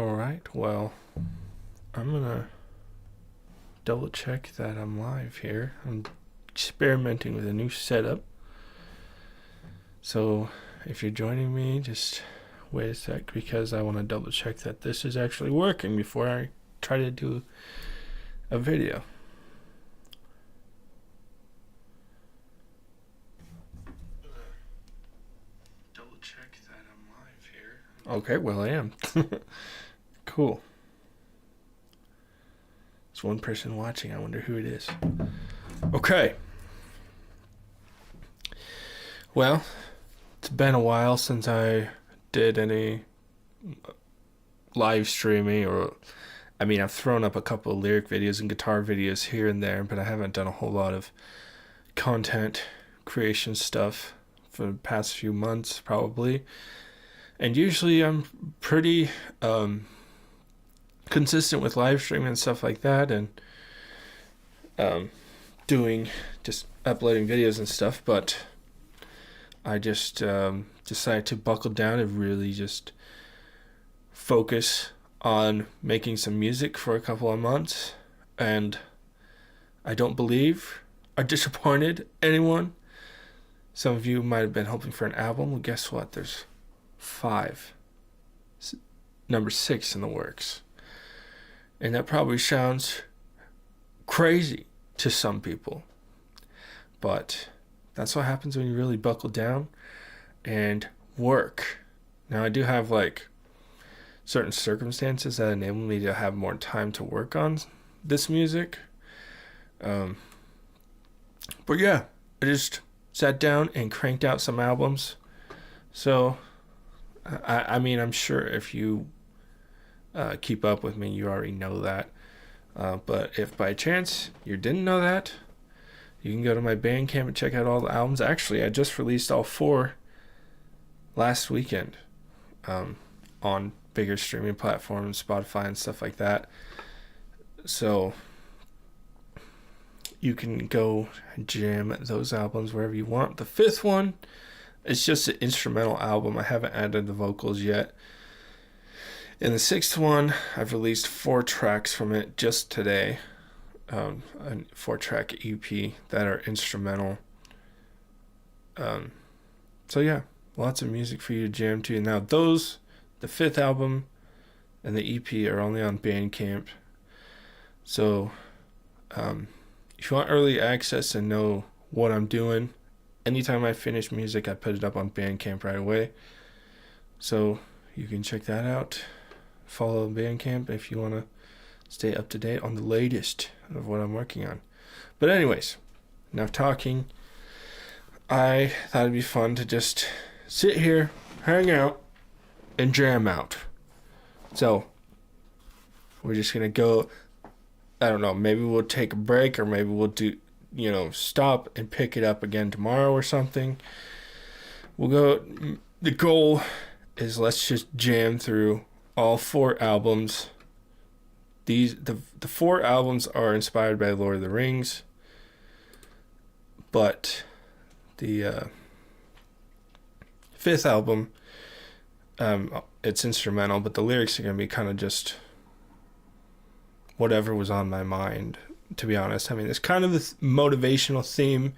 Alright, well, I'm gonna double check that I'm live here. I'm experimenting with a new setup. So if you're joining me, just wait a sec because I want to double check that this is actually working before I try to do a video. Double check that I'm live here. Okay, well I am. Cool. There's one person watching. I wonder who it is. Okay. Well, it's been a while since I did any live streaming, or I've thrown up a couple of lyric videos and guitar videos here and there, but I haven't done a whole lot of content creation stuff for the past few months probably. And usually I'm pretty consistent with live streaming and stuff like that, and just uploading videos and stuff, but I just decided to buckle down and really just focus on making some music for a couple of months. And I don't believe I disappointed anyone. Some of you might have been hoping for an album. Well, guess what? There's 5. Number 6 in the works. And that probably sounds crazy to some people. But that's what happens when you really buckle down and work. Now, I do have certain circumstances that enable me to have more time to work on this music. But yeah, I just sat down and cranked out some albums. So, I'm sure if you keep up with me, you already know that. But if by chance you didn't know that, you can go to my Bandcamp and check out all the albums. Actually, I just released all 4 last weekend on bigger streaming platforms, Spotify and stuff like that. So you can go jam those albums wherever you want. The 5th one is just an instrumental album. I haven't added the vocals yet. In the 6th one, I've released 4 tracks from it just today. A 4-track EP that are instrumental. So yeah, lots of music for you to jam to. Now the 5th album and the EP are only on Bandcamp. So if you want early access and know what I'm doing, anytime I finish music, I put it up on Bandcamp right away. So you can check that out. Follow Bandcamp if you want to stay up to date on the latest of what I'm working on. But anyways, enough talking. I thought it'd be fun to just sit here, hang out, and jam out. So we're just gonna go, I don't know, maybe we'll take a break, or maybe we'll do, stop and pick it up again tomorrow or something. The goal is let's just jam through all 4 albums. The 4 albums are inspired by Lord of the Rings, but the 5th album, it's instrumental, but the lyrics are going to be kind of just whatever was on my mind, to be honest. It's kind of a motivational theme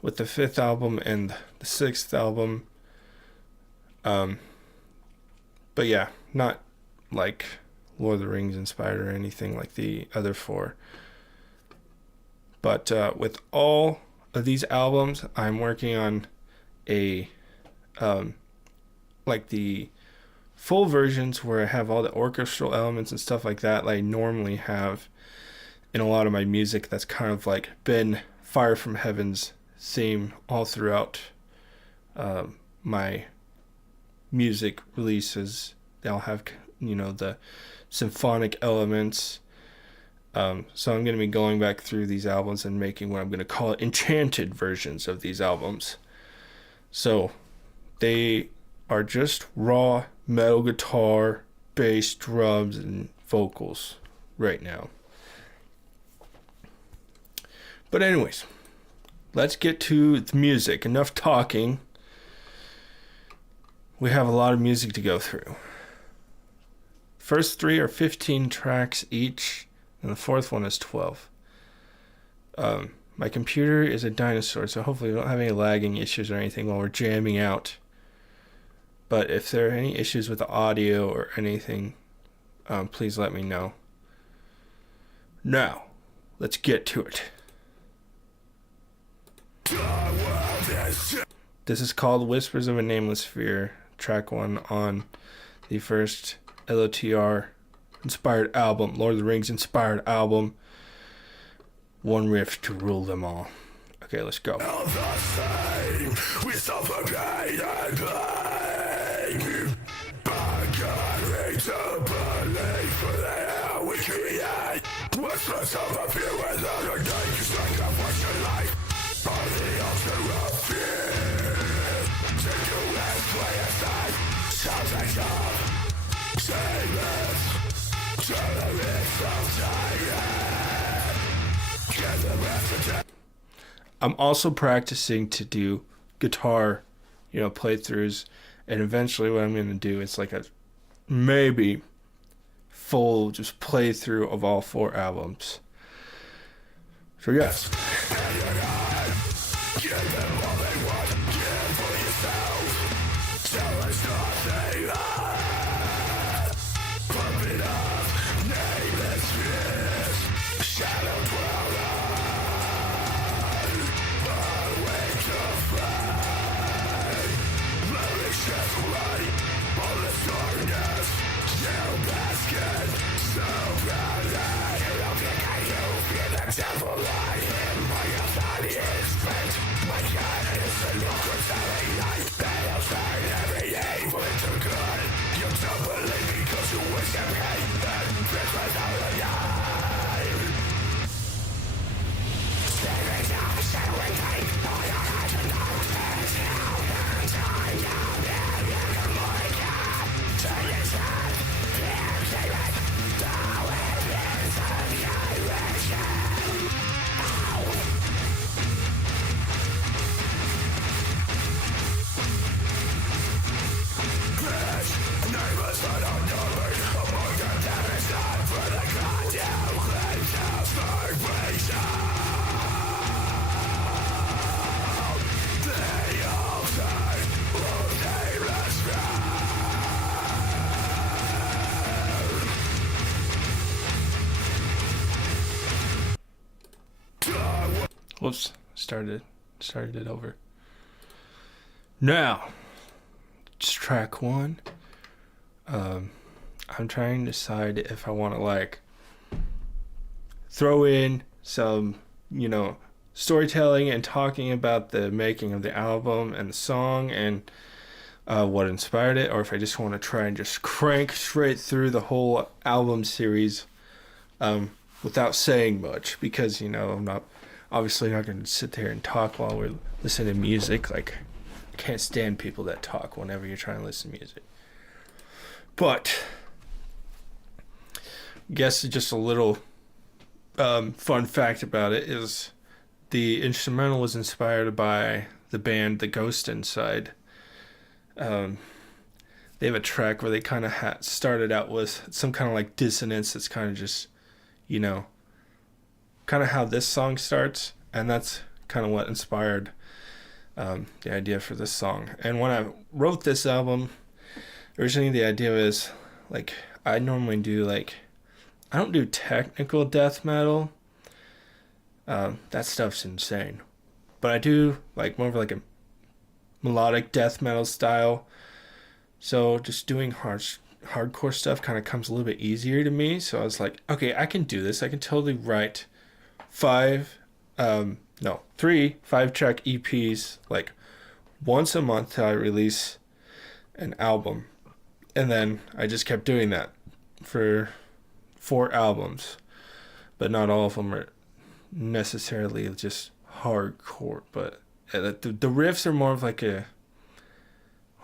with the 5th album and the 6th album. But yeah, not like Lord of the Rings inspired or anything like the other 4. But with all of these albums, I'm working on the full versions where I have all the orchestral elements and stuff like that I normally have in a lot of my music. That's kind of been Fire from Heaven's theme all throughout my music releases. They'll have the symphonic elements. So I'm going to be going back through these albums and making what I'm going to call enchanted versions of these albums. So they are just raw metal guitar, bass, drums, and vocals right now. But anyways, let's get to the music. Enough talking. We have a lot of music to go through. first 3 are 15 tracks each, and the fourth one is 12. My computer is a dinosaur, so hopefully we don't have any lagging issues or anything while we're jamming out. But if there are any issues with the audio or anything, please let me know. Now, let's get to it. This is called Whispers of a Nameless Fear, track 1 on the first LOTR inspired album, Lord of the Rings inspired album. One riff to rule them all. Okay, let's go. We suffer pain and blame. By God, we to believe for the hell we create. Whispers of a fear without a name. You strike up what's your life. By the altar of fear. Take your last play aside. Sounds of sameness. To the midst of time. I'm also practicing to do guitar, playthroughs, and eventually what I'm going to do is like a maybe full just playthrough of all 4 albums. So yes. Whoops, started it over. Now, it's track 1. I'm trying to decide if I want to throw in some, storytelling and talking about the making of the album and the song and what inspired it, or if I just want to try and just crank straight through the whole album series without saying much, because, I'm obviously not going to sit there and talk while we're listening to music. I can't stand people that talk whenever you're trying to listen to music. But I guess just a little fun fact about it is the instrumental was inspired by the band The Ghost Inside. They have a track where they kind of started out with some kind of dissonance that's kind of just, kind of how this song starts, and that's kind of what inspired the idea for this song. And when I wrote this album, originally the idea was I normally do I don't do technical death metal. That stuff's insane, but I do more of a melodic death metal style. So just doing hardcore stuff kind of comes a little bit easier to me. So I was like, okay, I can do this. I can totally write 3 5-track EPs once a month till I release an album. And then I just kept doing that for 4 albums, but not all of them are necessarily just hardcore, but the riffs are more of a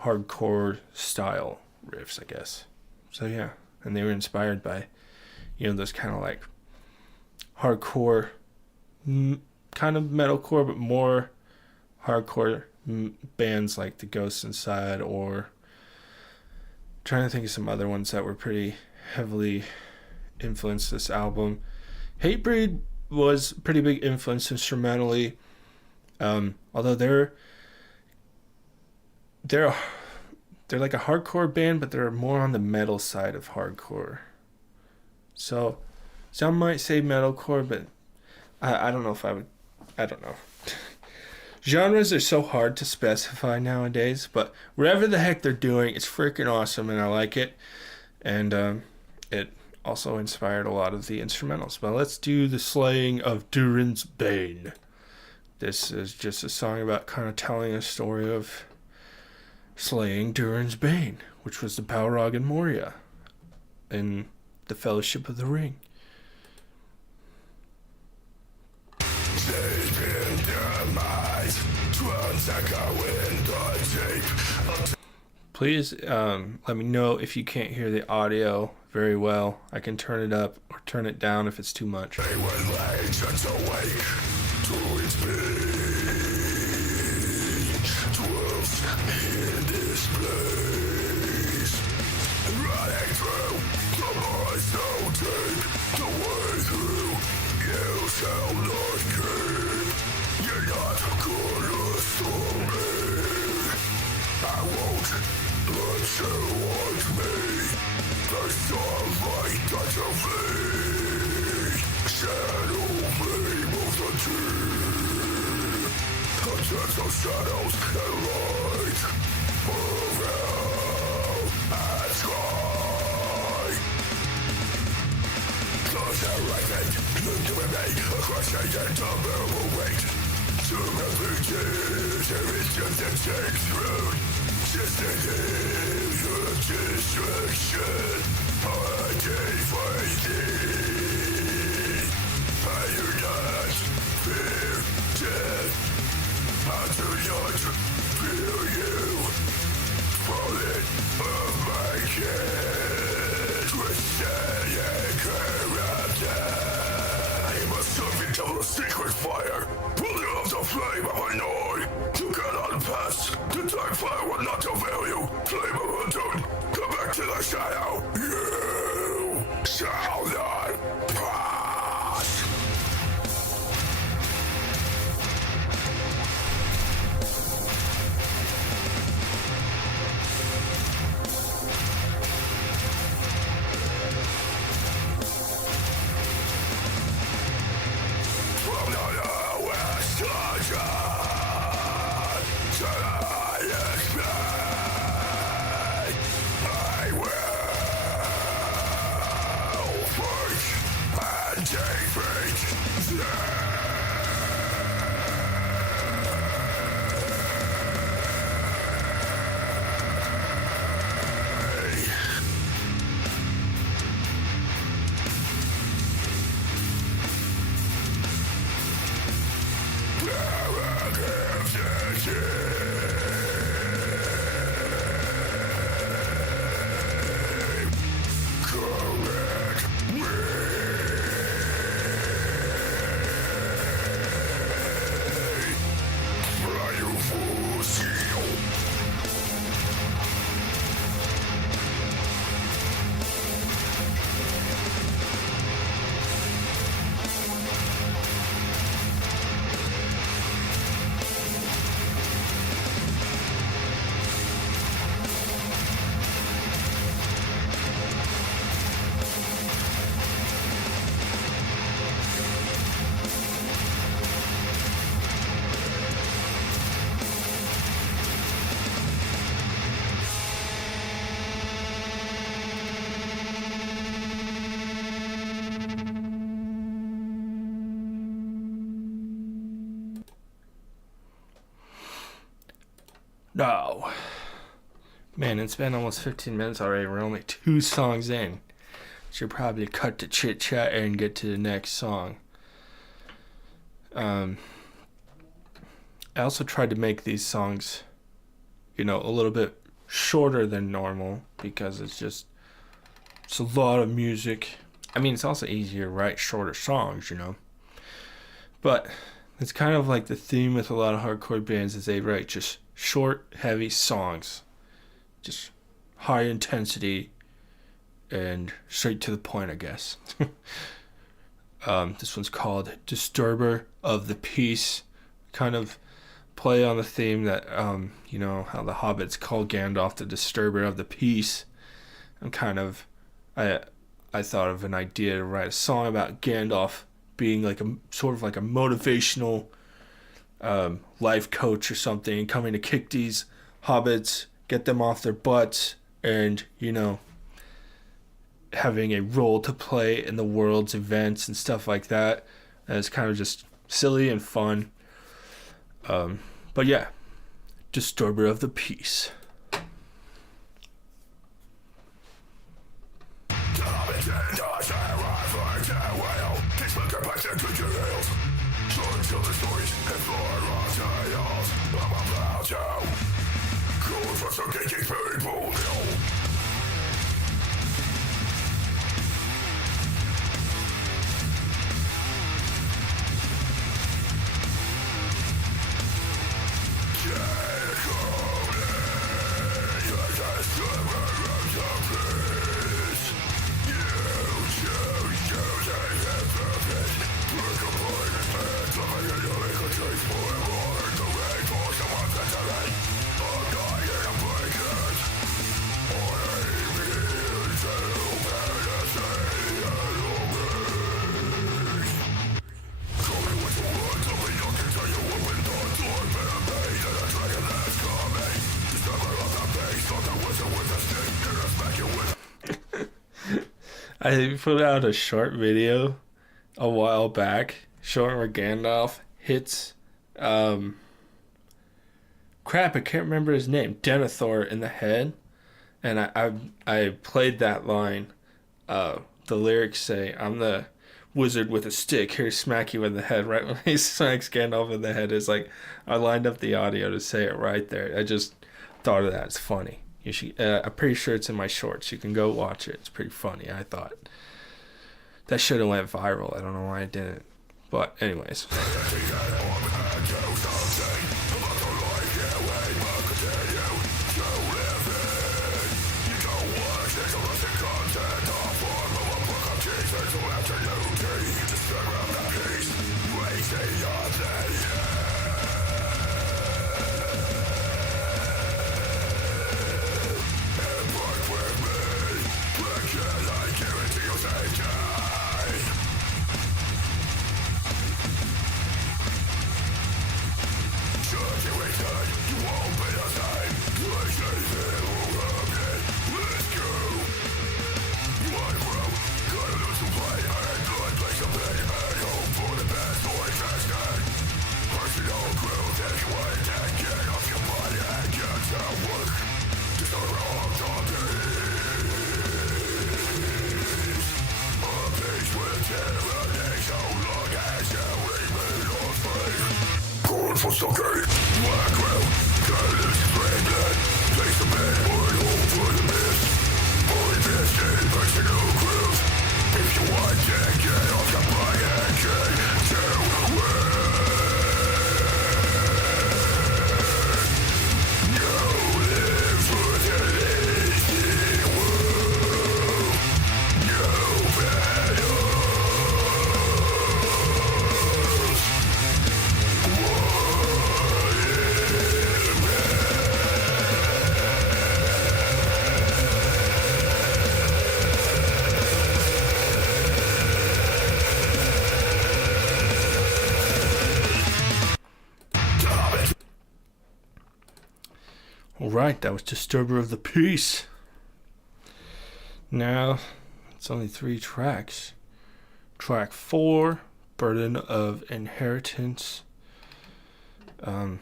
hardcore style riffs, I guess. So yeah, and they were inspired by those kind of hardcore kind of metalcore, but more hardcore bands like The Ghost Inside or trying to think of some other ones that were pretty heavily influenced this album. Hatebreed was a pretty big influence instrumentally. Although they're like a hardcore band, but they're more on the metal side of hardcore. So some might say metalcore, but I don't know if I would. I don't know. Genres are so hard to specify nowadays, but whatever the heck they're doing, it's freaking awesome, and I like it. And it also inspired a lot of the instrumentals. But let's do the slaying of Durin's Bane. This is just a song about kind of telling a story of slaying Durin's Bane, which was the Balrog and Moria in the Fellowship of the Ring. Please let me know if you can't hear the audio very well. I can turn it up or turn it down if it's too much. No. Man, it's been almost 15 minutes already. We're only 2 songs in. Should probably cut the chit chat and get to the next song. I also tried to make these songs, a little bit shorter than normal because it's a lot of music. I mean, it's also easier to write shorter songs, But it's kind of like the theme with a lot of hardcore bands is they write just short, heavy songs. Just high intensity and straight to the point, I guess. This one's called Disturber of the Peace. Kind of play on the theme that, you know, how the Hobbits called Gandalf the Disturber of the Peace. I'm kind of, I thought of an idea to write a song about Gandalf being like a sort of like a motivational life coach or something, coming to kick these hobbits, get them off their butts, and, you know, having a role to play in the world's events and stuff like that. And it's kind of just silly and fun. But yeah, Disturber of the Peace. I put out a short video a while back showing where Gandalf hits crap, I can't remember his name, Denethor, in the head, and I played that line. The lyrics say, "I'm the wizard with a stick, here to smack you in the head." Right when he smacks Gandalf in the head, is like, I lined up the audio to say it right there. I just thought of that. It's funny. You should, I'm pretty sure it's in my shorts. You can go watch it. It's pretty funny, I thought. That should have went viral. I don't know why I didn't. But anyways. Alright, that was Disturber of the Peace. Now, it's only 3 tracks. Track 4, Burden of Inheritance. I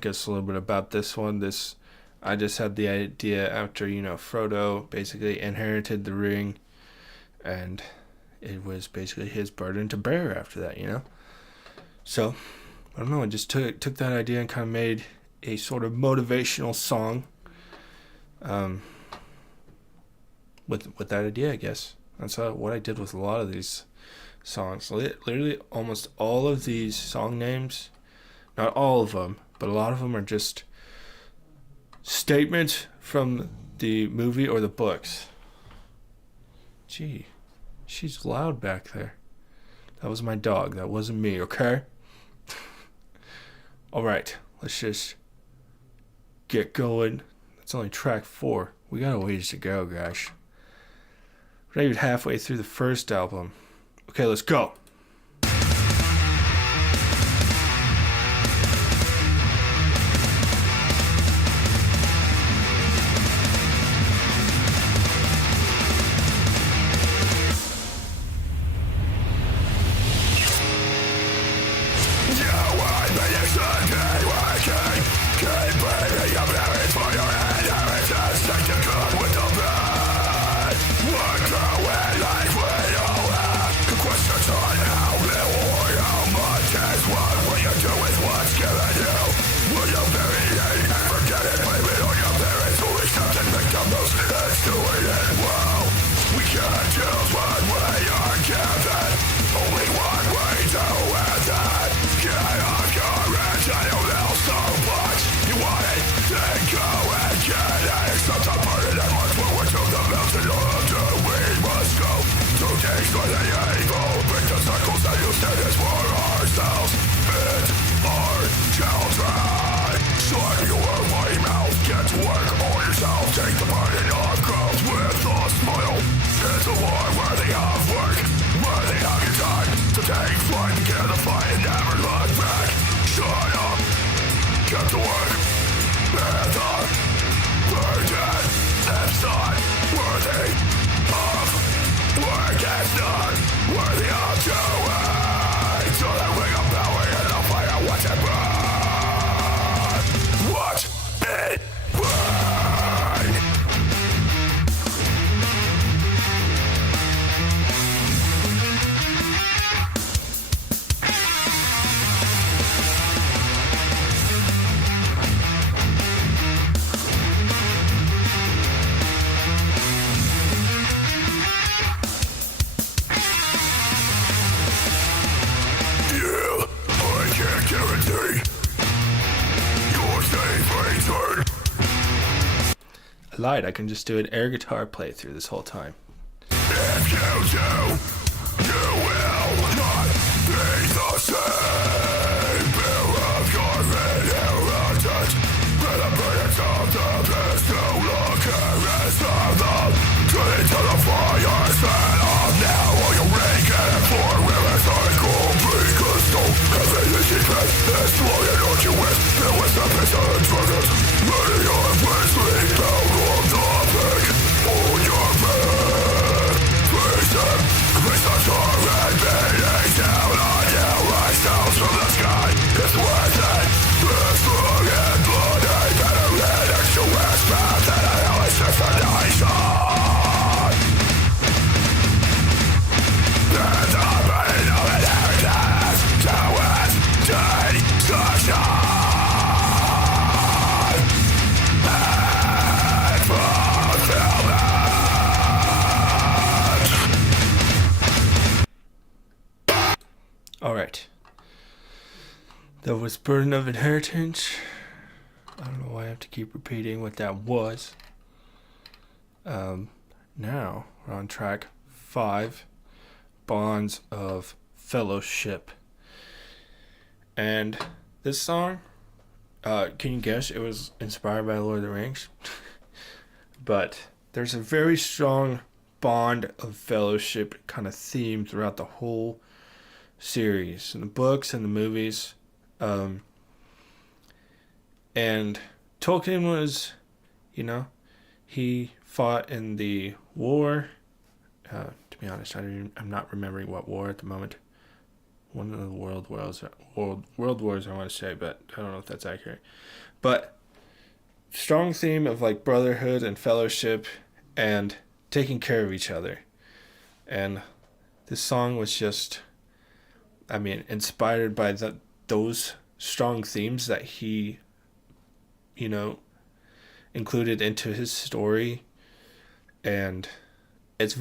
guess a little bit about this one. I just had the idea after, Frodo basically inherited the ring, and it was basically his burden to bear after that, So, I don't know, I just took that idea and kind of made a sort of motivational song with that idea, I guess. That's what I did with a lot of these songs. Literally almost all of these song names, not all of them, but a lot of them are just statement from the movie or the books? Gee, she's loud back there. That was my dog. That wasn't me, okay? Alright, let's just get going. It's only track 4. We got a ways to go, guys. We're not even halfway through the first album. Okay, let's go. I lied. I can just do an air guitar playthrough this whole time. If you do, you will not be the same. Build your inheritance. Benefits of the best to look at the turn to the fire. Set up now while you're ranking for recycle. Because no heaven is secret. It's flowing on you with. There was a piece of dragons. Many are sleep out of the pick on your bed. Praise them, praise the torrent beating down on you like stones from the sky. It's worth it, it's strong and bloody. Better than extra west path than a hellish destination. And the pain of inheritance to its destruction. Alright. That was Burden of Inheritance. I don't know why I have to keep repeating what that was. Now we're on track 5, Bonds of Fellowship. And this song, can you guess it was inspired by Lord of the Rings? But there's a very strong bond of fellowship kind of theme throughout the whole series, in the books and the movies. And Tolkien was, he fought in the war. To be honest, I'm not remembering what war at the moment. One of the world wars, I want to say, but I don't know if that's accurate. But strong theme of like brotherhood and fellowship and taking care of each other. And this song was just, inspired by those strong themes that he, included into his story. And it's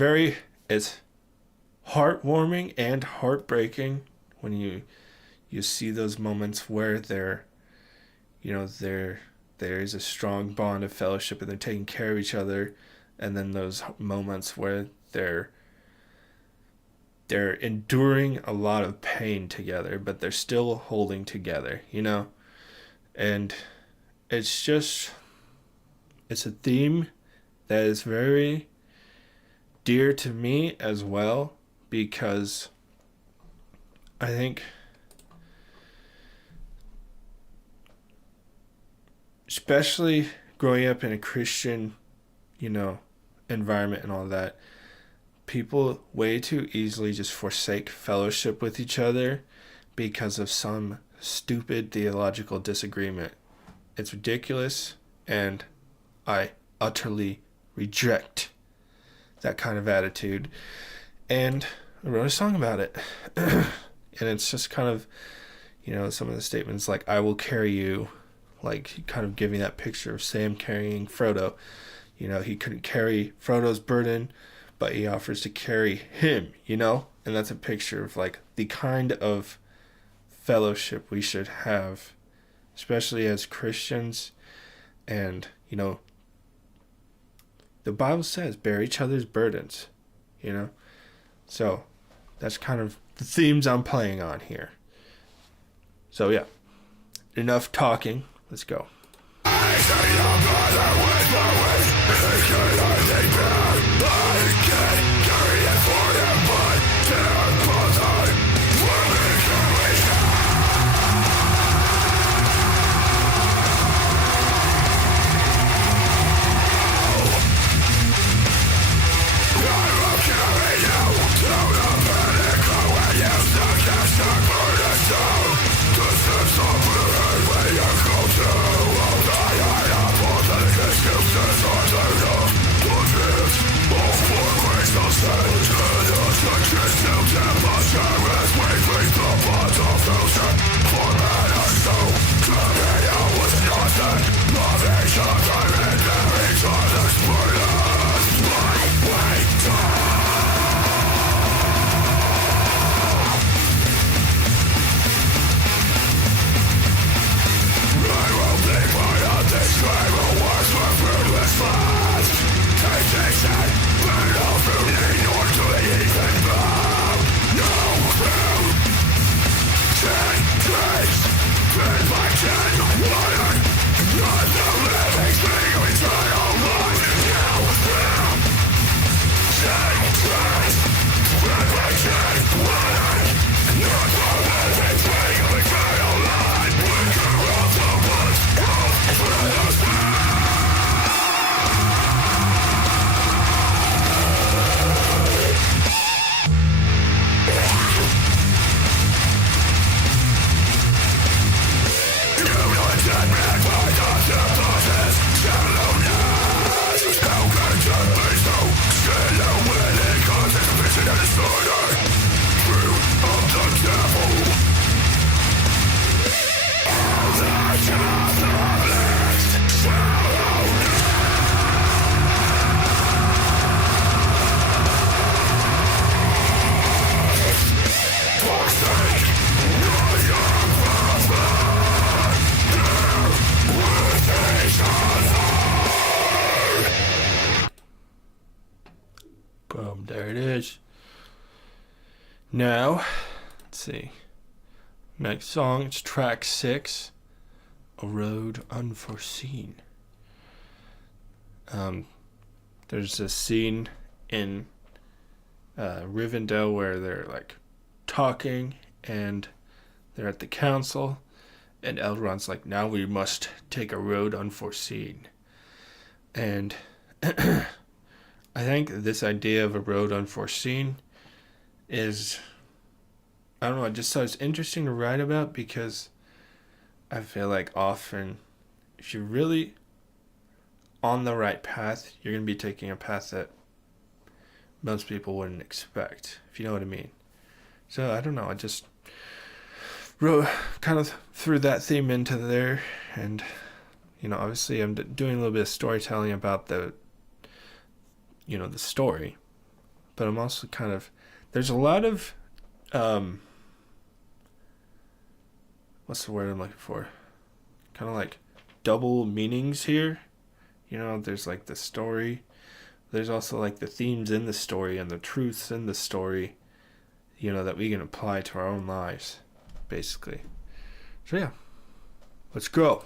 heartwarming and heartbreaking when you see those moments where they're there is a strong bond of fellowship and they're taking care of each other, and then those moments where they're enduring a lot of pain together, but they're still holding together, And it's a theme that is very dear to me as well, because I think especially growing up in a Christian, environment and all that, people way too easily just forsake fellowship with each other because of some stupid theological disagreement. It's ridiculous, and I utterly reject that kind of attitude. And I wrote a song about it. And it's just kind of, some of the statements like, I will carry you, like kind of giving that picture of Sam carrying Frodo. He couldn't carry Frodo's burden, but he offers to carry him, and that's a picture of like the kind of fellowship we should have, especially as Christians. And, the Bible says, bear each other's burdens, So that's kind of the themes I'm playing on here. So yeah, enough talking. Let's go. Boom, there it is. Now, let's see. Next song, it's track 6, A Road Unforeseen. There's a scene in Rivendell where they're like talking and they're at the council, and Elrond's like, now we must take a road unforeseen. And I think this idea of a road unforeseen is, I don't know, I just thought it's interesting to write about, because I feel like often if you're really on the right path, you're going to be taking a path that most people wouldn't expect, if you know what I mean. So I don't know, I just wrote, kind of threw that theme into there, and obviously I'm doing a little bit of storytelling about the story, but I'm also kind of, there's a lot of what's the word I'm looking for, kind of like double meanings here. You know, there's like the story. There's also like the themes in the story and the truths in the story, you know, that we can apply to our own lives, basically. So yeah, let's go.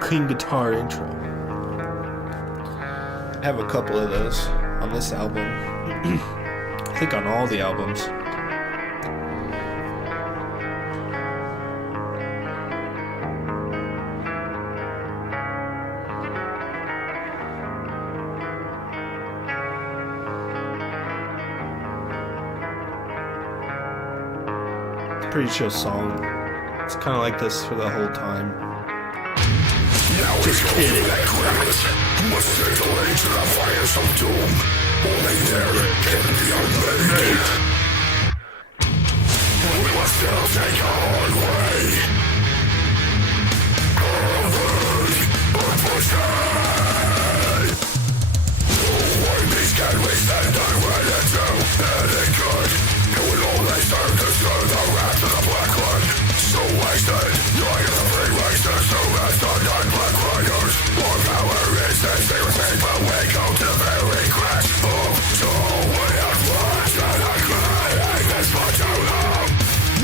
Clean guitar intro. I have a couple of those on this album. I think on all the albums. Pretty chill song. It's kind of like this for the whole time. Just kidding. Must take the way to the fires of doom. Only there can be unmade. We must still take our own way. Onward, unfortunate. Why means can we stand unready to any good? It would only serve to stir the wrath of the black one. So wasted, dying of the free races, so as the non-black riders. Our power is a secret thing, but we go to the very crash of soul. We have lost and I'm crying this for too long.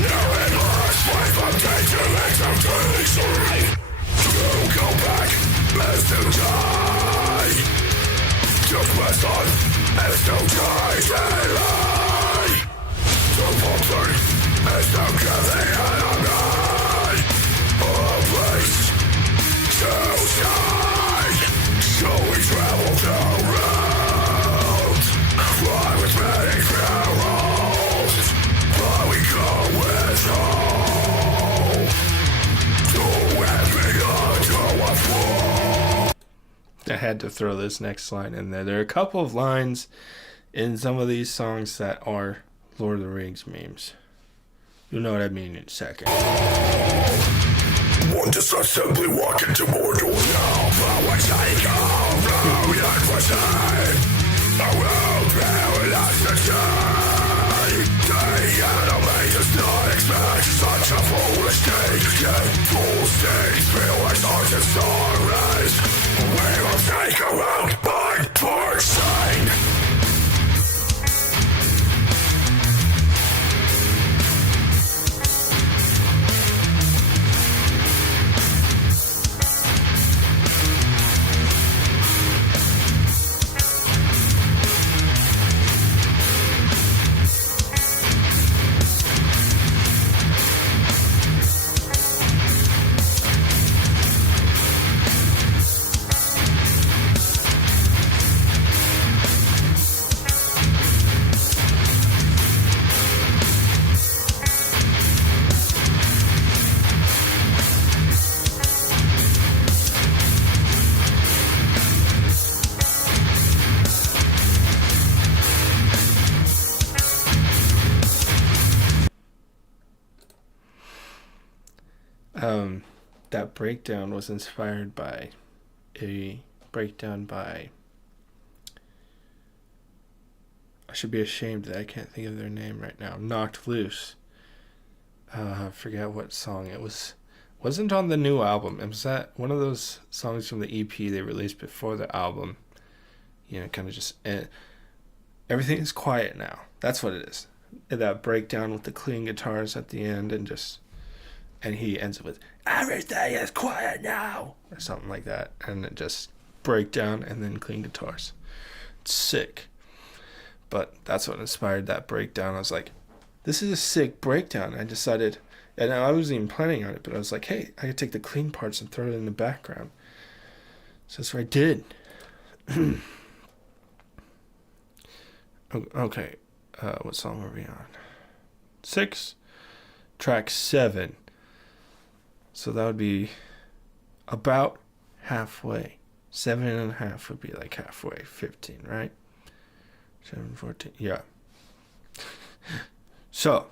Now it must fight from day to day to day. To go back is to die. To press on is to die daily. To falter is to give the enemy a place to shine. So we travel the road, fly with many pharaohs, but we go with hope. To envy unto a fall. I had to throw this next line in there. There are a couple of lines in some of these songs that are Lord of the Rings memes. You'll know what I mean in a second. One does not simply walk into Mordor now, but when I go round and present, I will paralyze the day. The enemy does not expect such a foolish thing, yet fools things feel as hard as sorrows. We will take around by person. That breakdown was inspired by a breakdown by, I should be ashamed that I can't think of their name right now, Knocked Loose. I forget what song it was. Wasn't on the new album. It was that one of those songs from the EP they released before the album. You know, kind of just everything is quiet now. That's what it is. That breakdown with the clean guitars at the end, and he ends it with, everything is quiet now, or something like that. And it just breakdown and then clean guitars. It's sick. But that's what inspired that breakdown. I was like, this is a sick breakdown. I decided, and I wasn't even planning on it, but I was like, hey, I could take the clean parts and throw it in the background. So that's what I did. Okay. What song were we on? 6. Track 7. So that would be about halfway. 7.5 would be like halfway. 15, right? 7, 14. Yeah. So,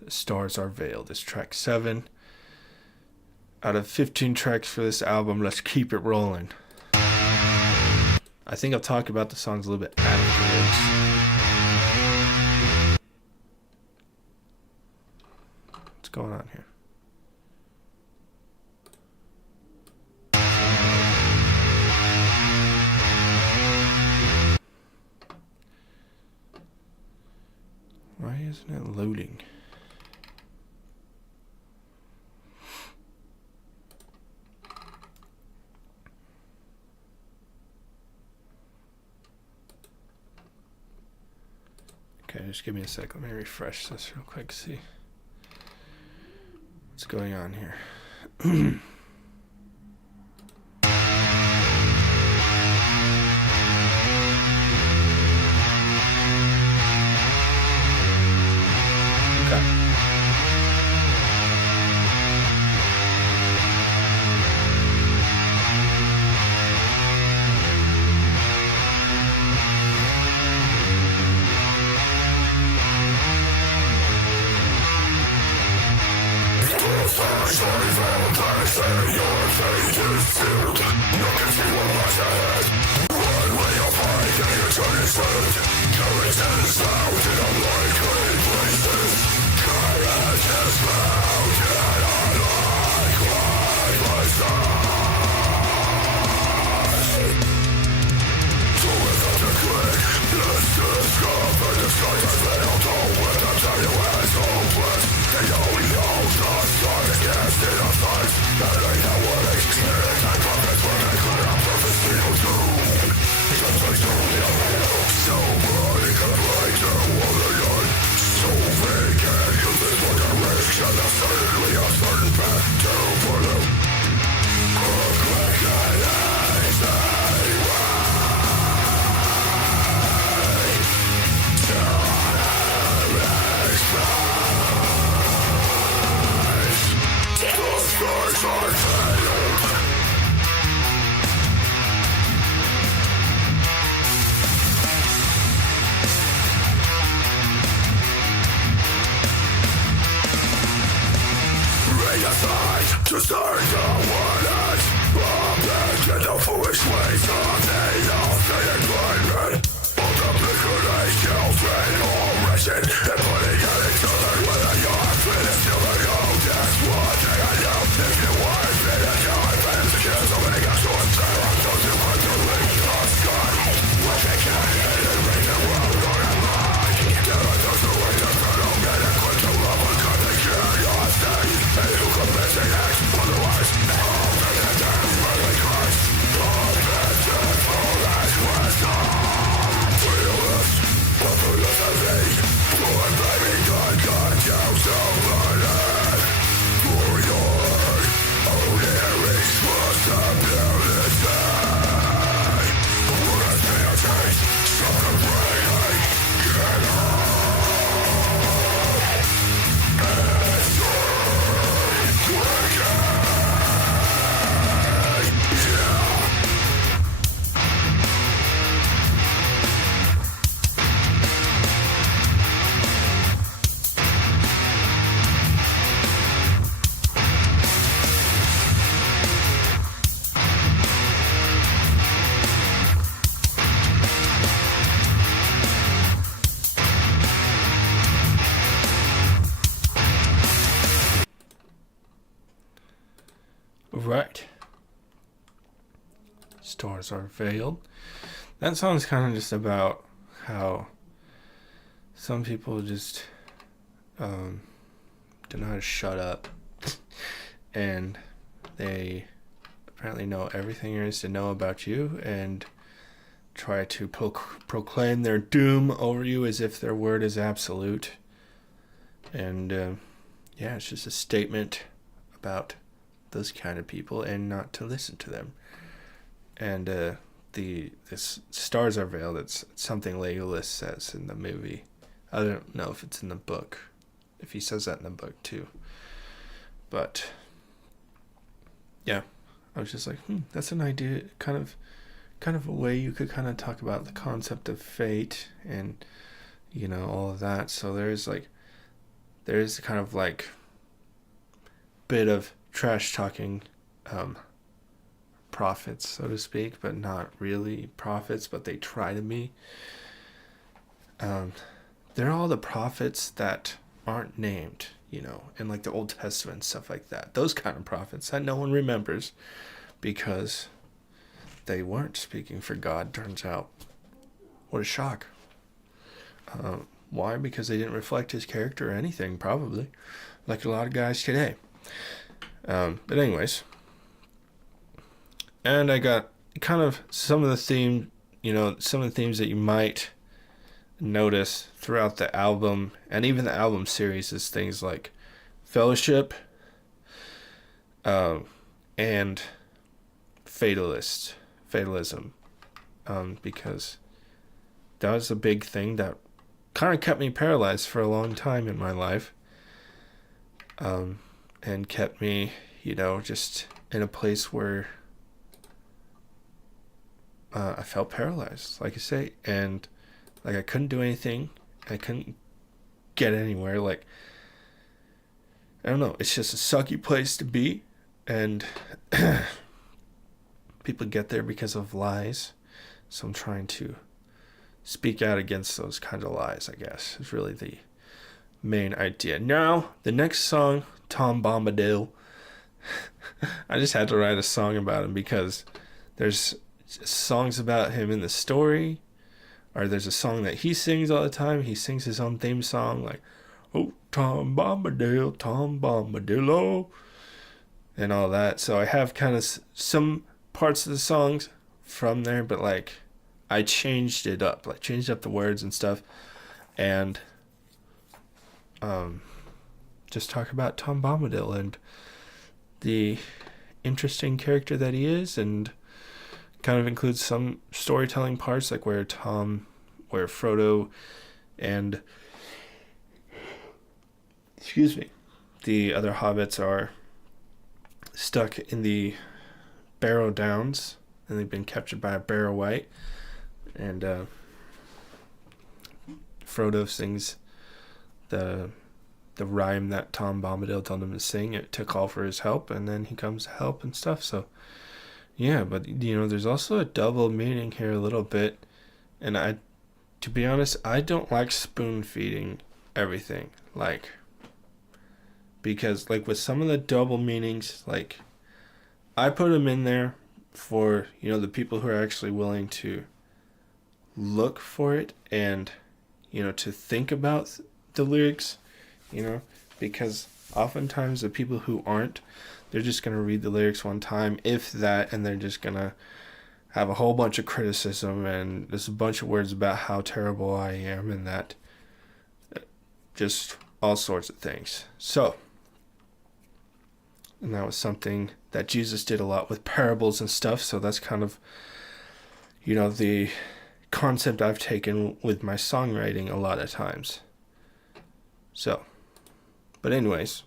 The Stars Are Veiled is track 7. Out of 15 tracks for this album, let's keep it rolling. I think I'll talk about the songs a little bit afterwards. going on here? Why isn't it loading? Okay, just give me a sec. Let me refresh this real quick, see what's going on here. Okay. Right. Stars are veiled. That song's kind of just about how some people just don't know how to shut up. And they apparently know everything there is to know about you and try to proclaim their doom over you as if their word is absolute. And yeah, it's just a statement about those kind of people and not to listen to them. And this stars are veiled. It's something Legolas says in the movie. I don't know if it's in the book, if he says that in the book too. But yeah, I was just like, that's an idea, kind of a way you could kind of talk about the concept of fate and, you know, all of that. So there's kind of like bit of trash talking prophets, so to speak, but not really prophets, but they try to be. They're all the prophets that aren't named. in like the Old Testament, stuff like that. Those kind of prophets that no one remembers because they weren't speaking for God, turns out. What a shock. Why? Because they didn't reflect his character or anything, probably. Like a lot of guys today. But anyways. And I got kind of some of the themes that you might notice throughout the album, and even the album series, is things like fellowship, and fatalism, because that was a big thing that kind of kept me paralyzed for a long time in my life, and kept me, just in a place where I felt paralyzed, like I say, and like I couldn't do anything. I couldn't get anywhere. Like, I don't know. It's just a sucky place to be, and people get there because of lies. So I'm trying to speak out against those kind of lies, I guess, is really the main idea. Now, the next song, Tom Bombadil. I just had to write a song about him because there's songs about him in the story, or there's a song that he sings all the time. He sings his own theme song, like, oh, Tom Bombadil, Tom Bombadillo, and all that. So I have kind of some parts of the songs from there, but like I changed it up, like changed up the words and stuff, and just talk about Tom Bombadil and the interesting character that he is, and kind of includes some storytelling parts, like where Frodo and the other hobbits are stuck in the Barrow Downs, and they've been captured by a Barrow Wight, and Frodo sings the rhyme that Tom Bombadil told him to sing to call for his help, and then he comes to help and stuff. So yeah, but there's also a double meaning here a little bit, and to be honest, I don't like spoon feeding everything, like, because like with some of the double meanings, like I put them in there for the people who are actually willing to look for it and to think about the lyrics, because oftentimes the people who aren't, they're just going to read the lyrics one time, if that, and they're just going to have a whole bunch of criticism and there's a bunch of words about how terrible I am and that, just all sorts of things. So, and that was something that Jesus did a lot with parables and stuff, so that's kind of, the concept I've taken with my songwriting a lot of times. So, but anyways,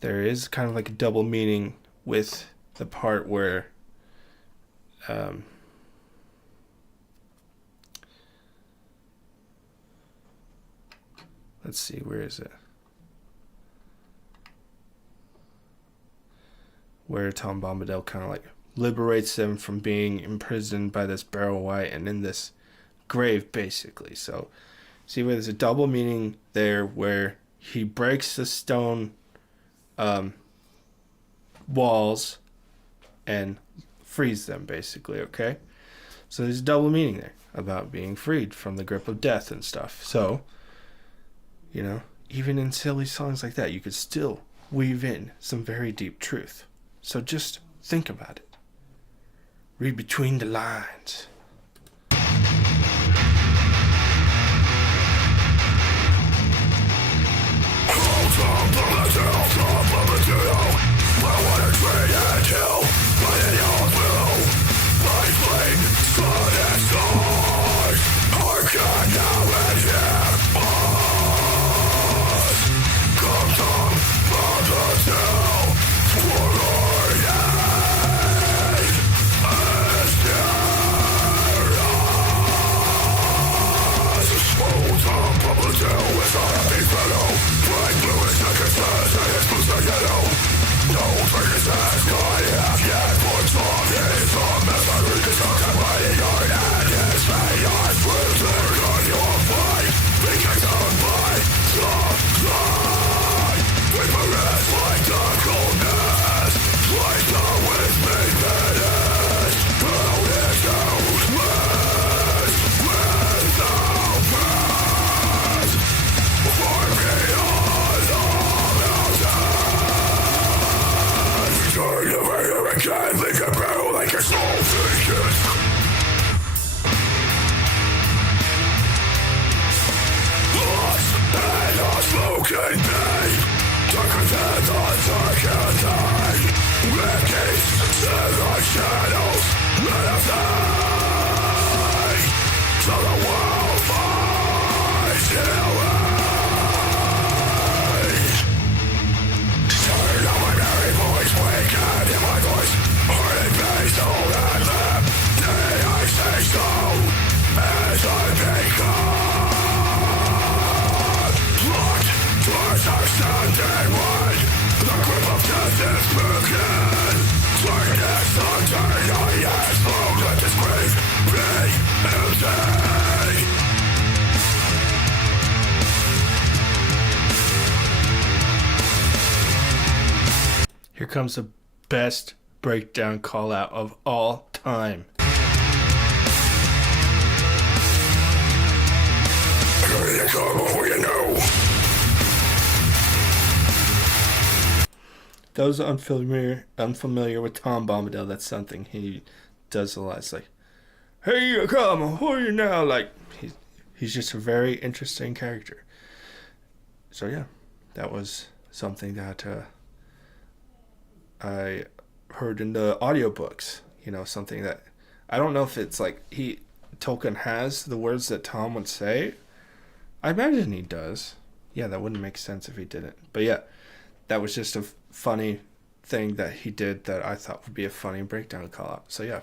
there is kind of like a double meaning with the part where let's see, where is it? Where Tom Bombadil kind of like liberates them from being imprisoned by this Barrow Wight and in this grave, basically. So, see where there's a double meaning there, where he breaks the stone walls and frees them, basically, okay? So there's a double meaning there about being freed from the grip of death and stuff. So, even in silly songs like that, you could still weave in some very deep truth. So just think about it. Read between the lines. No comes the best breakdown call out of all time. Those unfamiliar with Tom Bombadil, that's something he does a lot. It's like, hey, you come, who are you now? Like, he's just a very interesting character. So yeah, that was something that I heard in the audiobooks. You know, something that I don't know if it's like Tolkien has the words that Tom would say. I imagine he does. Yeah, that wouldn't make sense if he didn't. But yeah, that was just a funny thing that he did that I thought would be a funny breakdown call out. So yeah.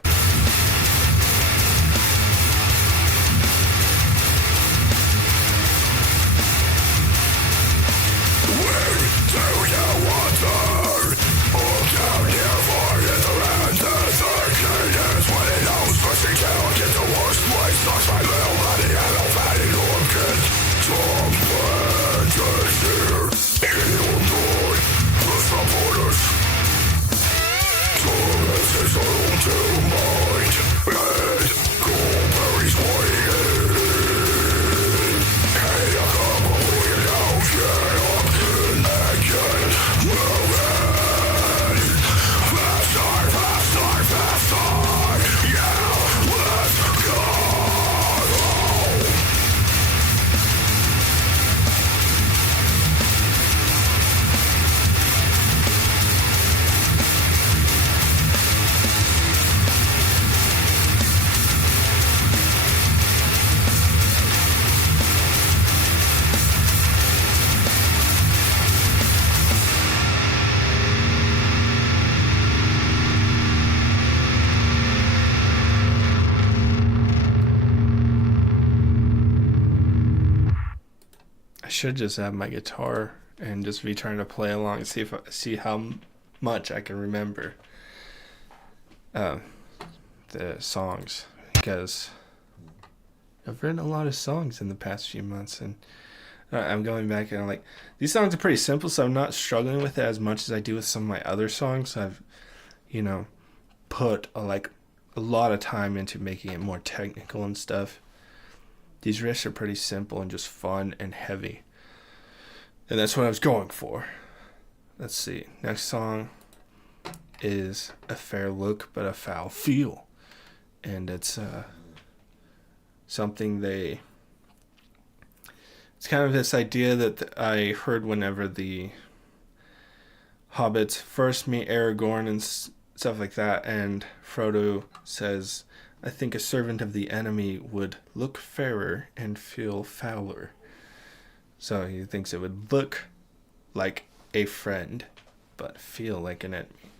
I should just have my guitar and just be trying to play along and see how much I can remember the songs, because I've written a lot of songs in the past few months, and I'm going back and I'm like, these songs are pretty simple, so I'm not struggling with it as much as I do with some of my other songs. I've, put a lot of time into making it more technical and stuff. These riffs are pretty simple and just fun and heavy. And that's what I was going for. Let's see. Next song is A Fair Look But a Foul Feel. And it's something it's kind of this idea that I heard whenever the hobbits first meet Aragorn and stuff like that. And Frodo says, I think a servant of the enemy would look fairer and feel fouler. So he thinks it would look like a friend, but feel like an enemy.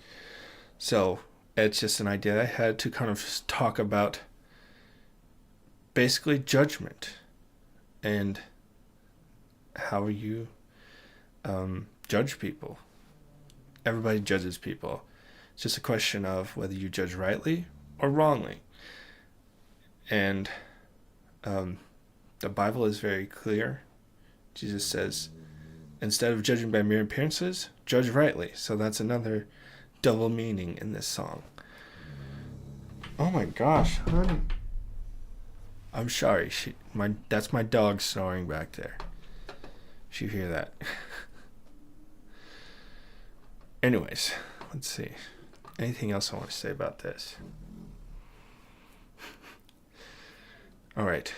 So it's just an idea I had to kind of talk about basically judgment and how you judge people. Everybody judges people. It's just a question of whether you judge rightly or wrongly. And the Bible is very clear. Jesus says, instead of judging by mere appearances, judge rightly. So that's another double meaning in this song. Oh my gosh, honey. I'm sorry. That's my dog snoring back there. If you hear that. Anyways, let's see. Anything else I want to say about this? All right,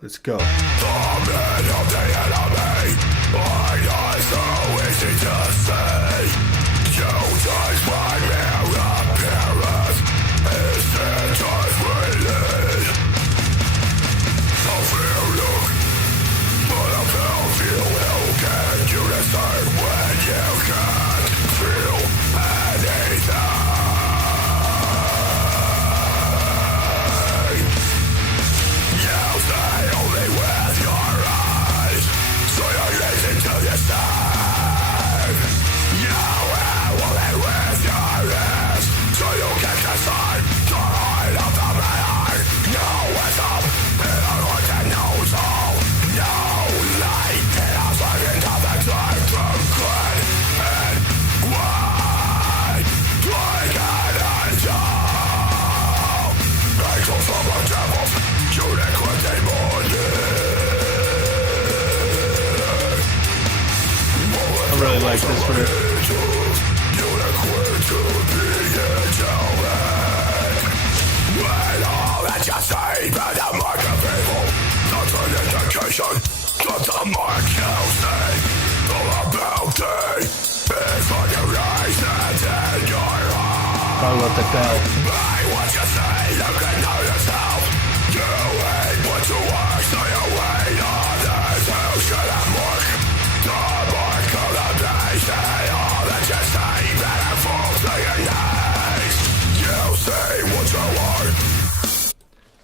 let's go. The men of the enemy are not so easy to see. You judge by mere appearance, instead of really. A fair look, but a foul feel. How can you decide when you can't feel anything? Only with your eyes, so you're lazy till you starve. You will only with your like this riff. I love the bell.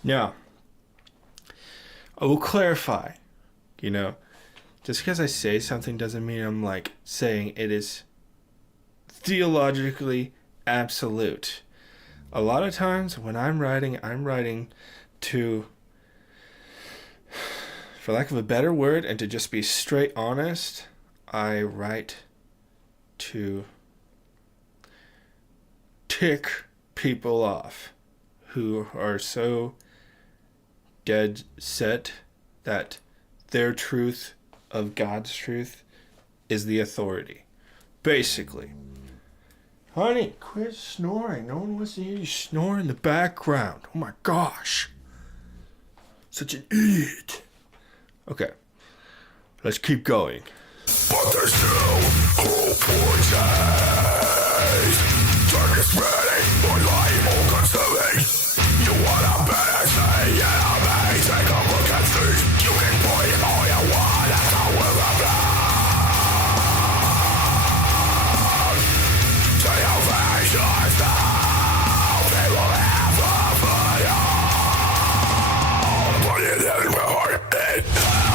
Now, I will clarify, just because I say something doesn't mean I'm like saying it is theologically absolute. A lot of times when I'm writing to, for lack of a better word, and to just be straight honest, I write to tick people off who are so dead set that their truth of God's truth is the authority. Basically. Honey, quit snoring. No one wants to hear you snore in the background. Oh my gosh. Such an idiot. Okay. Let's keep going. But there's still hope for days. Darkness spreading, or lying all consuming. You wanna bet I say, yeah, I may take a look and see. You can point all you want, that's how we're about. Salvation now, they will have a fire. Put it in my heart and now.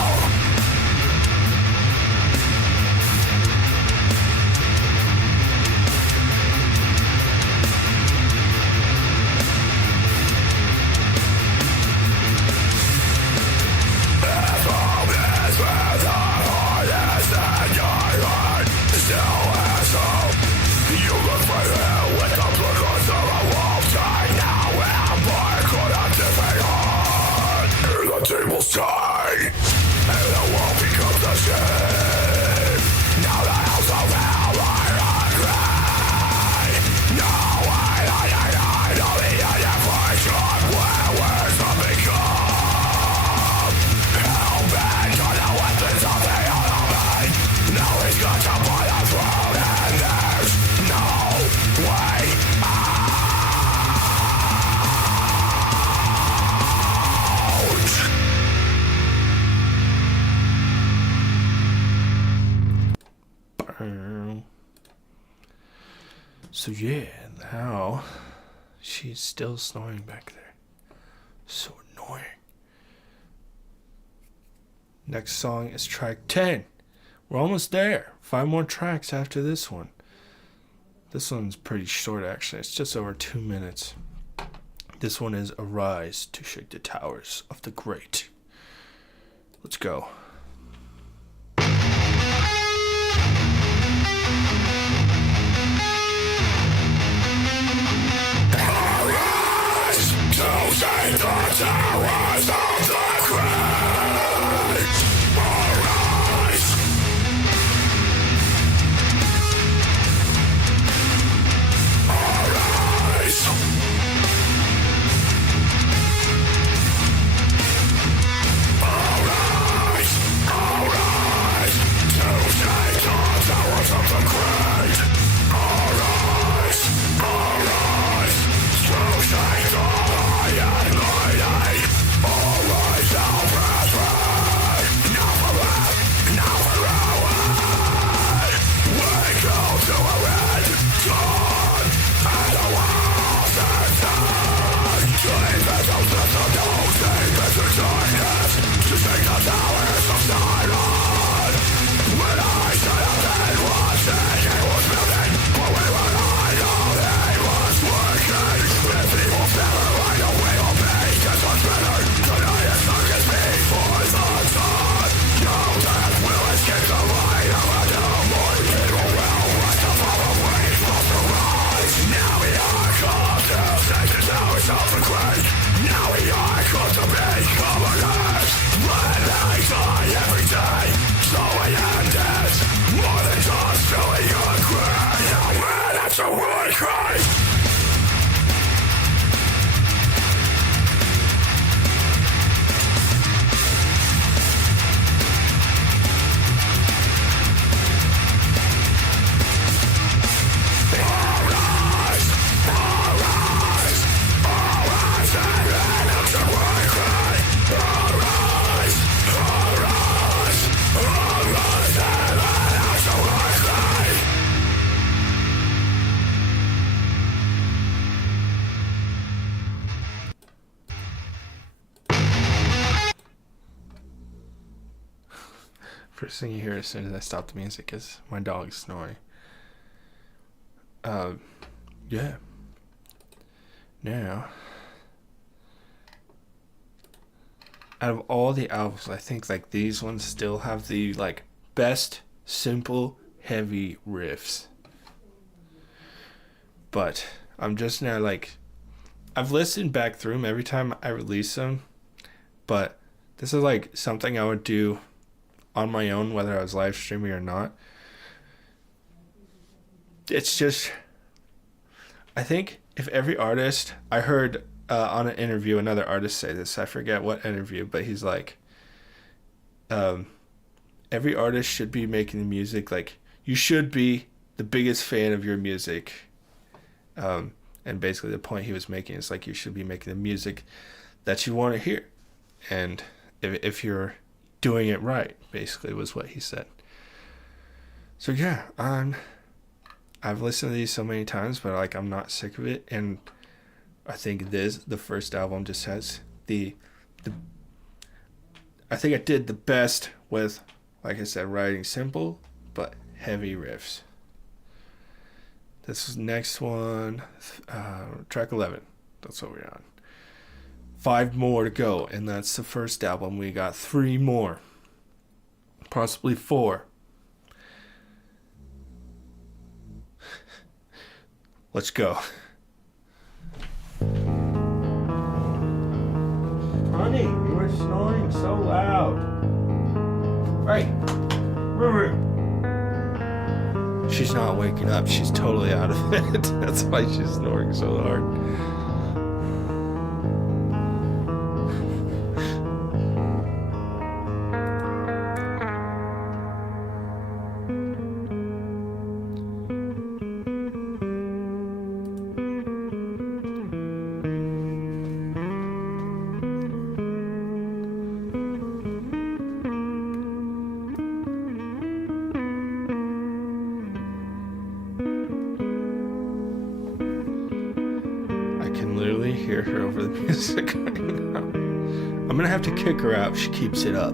Tables turn, and the world becomes a shame. Now the house of hell I cry. No, I know the unification where words have become. Hell-bent on the weapons of the enemy. Now he's got to buy the throne, and there's no way out. So yeah, now she's still snoring back there. So annoying. Next song is track 10. We're almost there. 5 more tracks after this one. This one's pretty short actually. It's just over 2 minutes. This one is Arise to Shake the Towers of the Great. Let's go. Shake the towers of the great. Arise. Arise. Arise. Arise. To shake the towers of the great. Arise. Arise. To shake the Arise. First thing you hear as soon as I stop the music is my dog snoring. Yeah. Now, out of all the albums, I think like these ones still have the like best simple heavy riffs. But I'm just now like, I've listened back through them every time I release them, but this is like something I would do on my own, whether I was live streaming or not. It's just, I think if every artist, I heard on an interview another artist say this, I forget what interview, but he's like, every artist should be making the music, like, you should be the biggest fan of your music. And basically the point he was making is like, you should be making the music that you want to hear. And if you're doing it right, basically was what he said. So yeah, I've listened to these so many times, but like I'm not sick of it. And I think the first album just has the I think I did the best with, like I said, writing simple but heavy riffs. This is next one, track 11. That's what we're on. 5 more to go, and that's the first album. We got 3 more, possibly 4. Let's go. Honey, you are snoring so loud. Right. She's not waking up. She's totally out of it. That's why she's snoring so hard. Literally hear her over the music right now. I'm gonna have to kick her out if she keeps it up.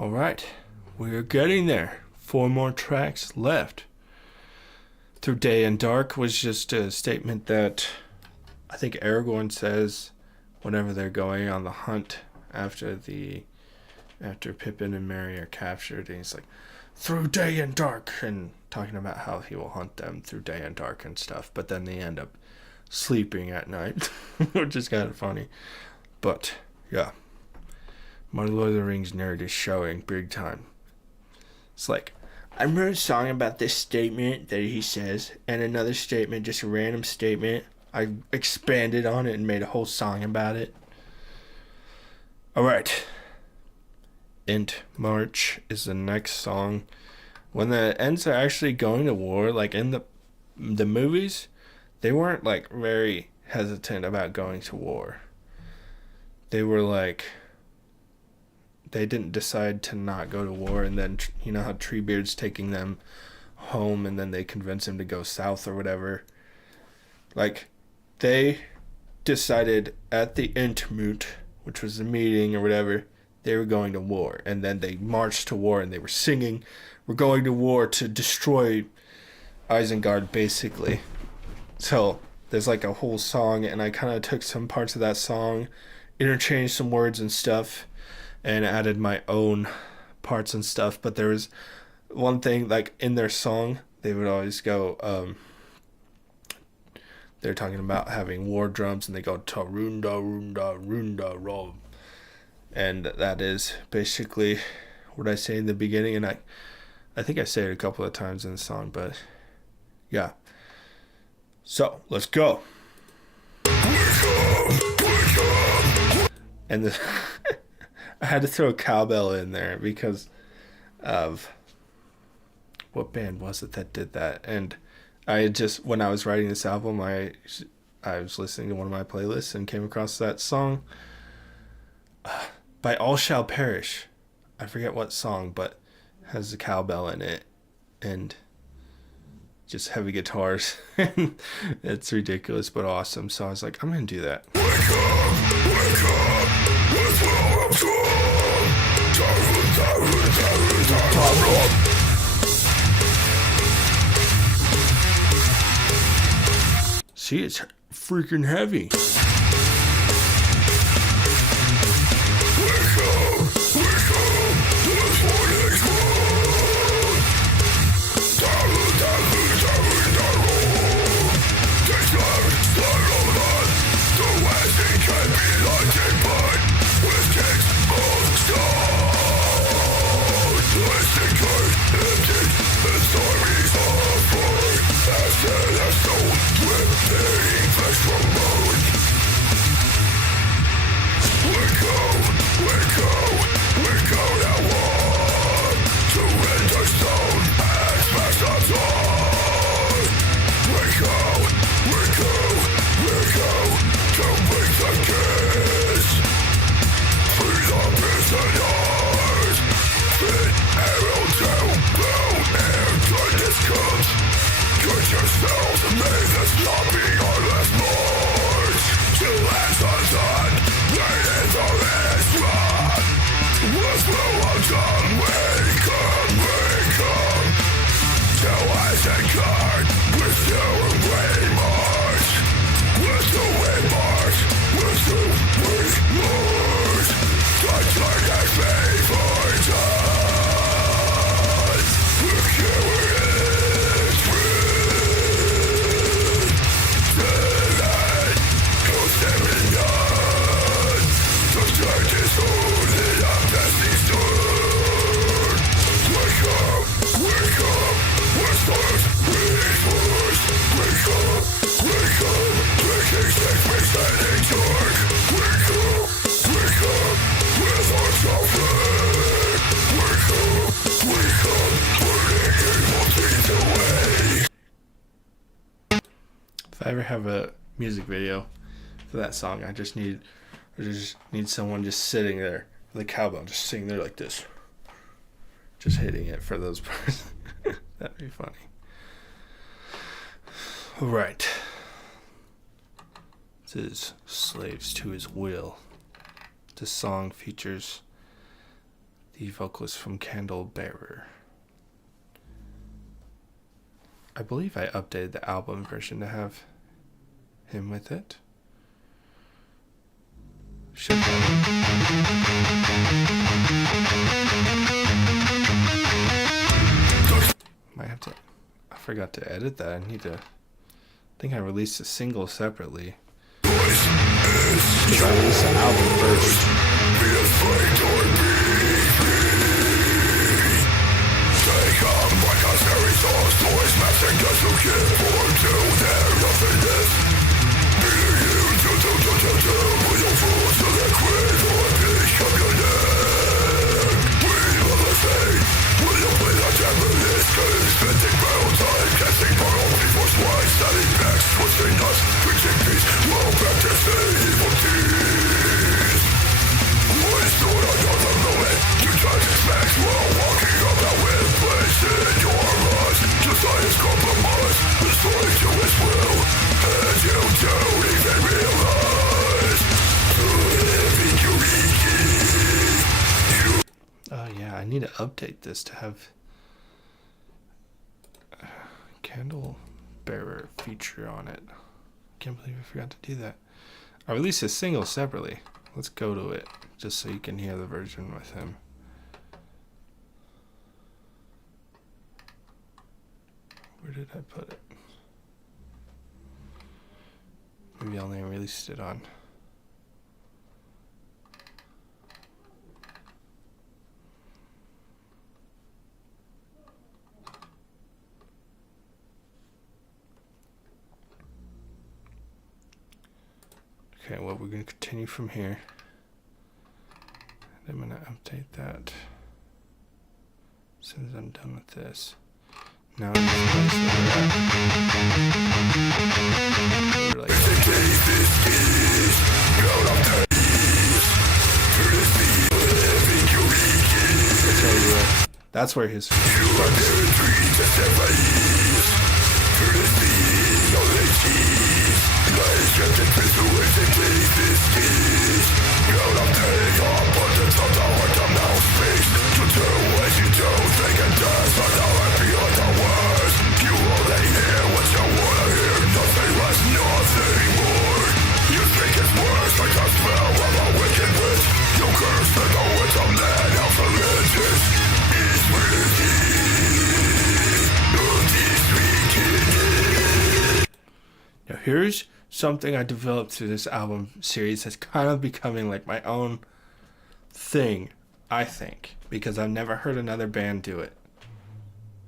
All right, we're getting there. 4 more tracks left. Through Day and Dark was just a statement that I think Aragorn says whenever they're going on the hunt after Pippin and Merry are captured, and he's like, through day and dark, and talking about how he will hunt them through day and dark and stuff, but then they end up sleeping at night, which is kind of funny. But yeah, my Lord of the Rings nerd is showing big time. It's like, I wrote a song about this statement that he says, and another statement, just a random statement. I expanded on it and made a whole song about it. Alright. Int March is the next song. When the Ents are actually going to war, like in the movies, they weren't like very hesitant about going to war. They were like, they didn't decide to not go to war, and then you know how Treebeard's taking them home and then they convince him to go south or whatever. Like, they decided at the Entmoot, which was the meeting or whatever, they were going to war, and then they marched to war and they were singing, we're going to war to destroy Isengard, basically. So there's like a whole song, and I kind of took some parts of that song, interchanged some words and stuff, and added my own parts and stuff. But there was one thing, like in their song, they would always go, they're talking about having war drums, and they go, Tarunda, Runda, Runda, Rob. And that is basically what I say in the beginning, and I think I say it a couple of times in the song, but yeah. So, let's go. And I had to throw a cowbell in there because of what band was it that did that? And I just, when I was writing this album, I was listening to one of my playlists and came across that song by All Shall Perish. I forget what song, but has a cowbell in it and just heavy guitars. It's ridiculous but awesome. So I was like, I'm gonna do that. Wake up, that's where I'm from. See, it's freaking heavy. If I ever have a music video for that song, I just need someone just sitting there with a cowbell, just sitting there like this, just hitting it for those parts. That'd be funny. All right. This is Slaves to His Will. This song features the vocalist from Candlebearer. I believe I updated the album version to have him with it. Should might have to. I forgot to edit that. I think I released a single separately. I released the album first. Take up my customary source, toys matching just to give or do their nothingness. Will your fools to the grave or become your name? We will the same. Will you play the Japanese game? Spending my own time casting my own people's wine, standing backs, twisting nuts, preaching peace, while practicing evil deeds. One sword another moment, you touch his max while walking about with place in your eyes. Just like his compromise, destroying to his will, and you don't even realize. Oh yeah, I need to update this to have Candlebearer feature on it. Can't believe I forgot to do that. I released a single separately. Let's go to it, just so you can hear the version with him. Where did I put it? Maybe I only released it on. Okay, well, we're going to continue from here. And I'm going to update that as soon as I'm done with this. Now in this place where we're like, that's where his Now here's something I developed through this album series that's kind of becoming like my own thing, I think, because I've never heard another band do it.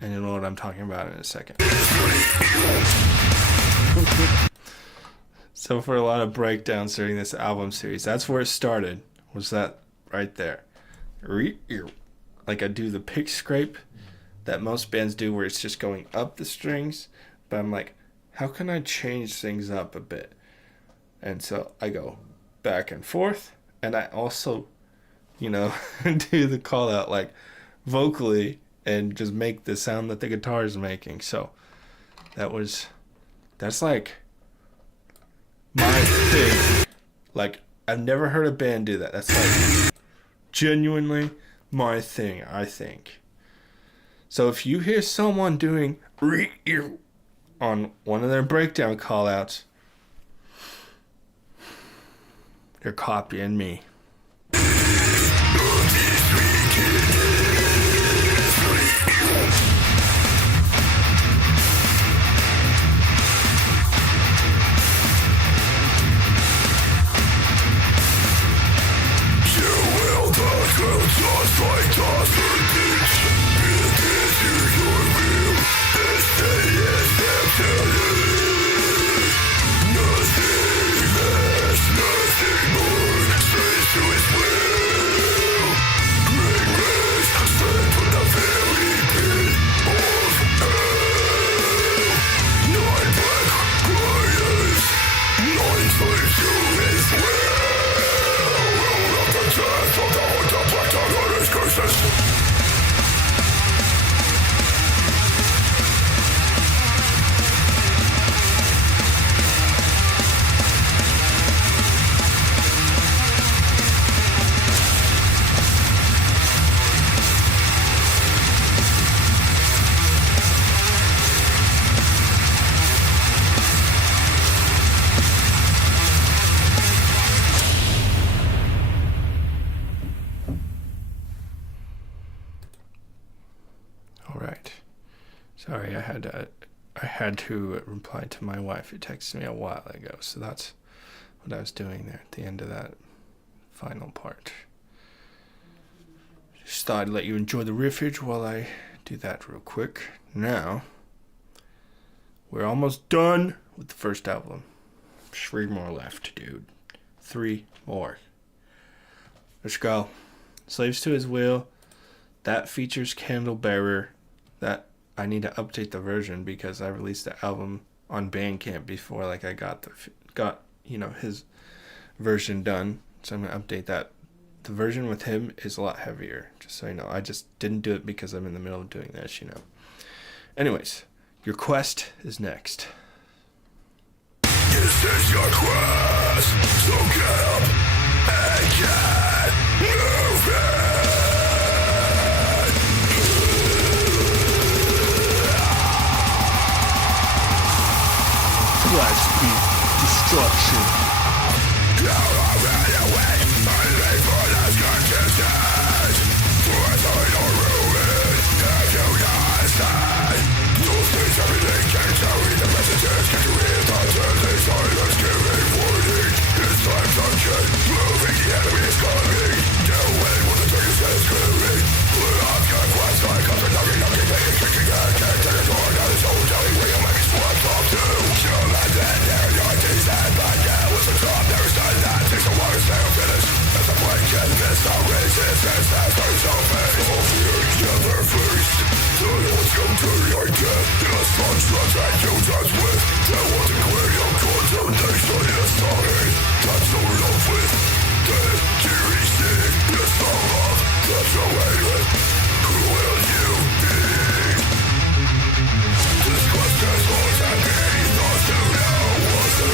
And you'll know what I'm talking about in a second. So for a lot of breakdowns during this album series, that's where it started, was that right there. Like I do the pick scrape that most bands do where it's just going up the strings, but I'm like, how can I change things up a bit? And so I go back and forth, and I also, do the call out like vocally and just make the sound that the guitar is making. So that's like my thing. Like, I've never heard a band do that. That's like genuinely my thing, I think. So if you hear someone doing on one of their breakdown callouts, they're copying me. I had to reply to my wife who texted me a while ago. So that's what I was doing there at the end of that final part. Just thought I'd let you enjoy the riffage while I do that real quick. Now, we're almost done with the first album. 3 more left, dude. 3 more. Let's go. Slaves to His Will. That features Candlebearer. That I need to update the version because I released the album on Bandcamp before I got his version done. So I'm gonna update that. The version with him is a lot heavier, just so you know. I just didn't do it because I'm in the middle of doing this, Anyways, Your Quest is next. This is your quest, so get up and get moving. Let's be destruction. Now I ran away, I lay for this conditions. Forever your ruin, if you not stand. Those things everything can carry the messages. Can you hear the deadly silence giving warning? It's time to get moving, the enemy is coming. Doing what the darkness is clearing. I've got quest, I come to knocking, begging, kicking and can't take a door. Now this whole telling where you might be swept up to. Kill and then there your days and but now it's a top. There is none that takes a while to stay finished. As a blank can miss the resistance that's our self-made. All fear never faced. The odds come to your death. The constructs that you touch with. That wasn't clear your condemnation is sorry. That's no love with. The GEC is the love that's away with. Who will you be? This quest is always at me. Thoughts to know what's the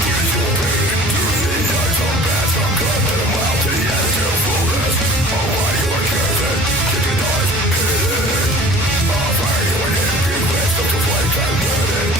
please will be. To the eyes of bad, some good, let them out to the end till fullness. Oh, why you are cursing, kicking knives, hidden. Oh, why you are in, be with, so to flame and burning.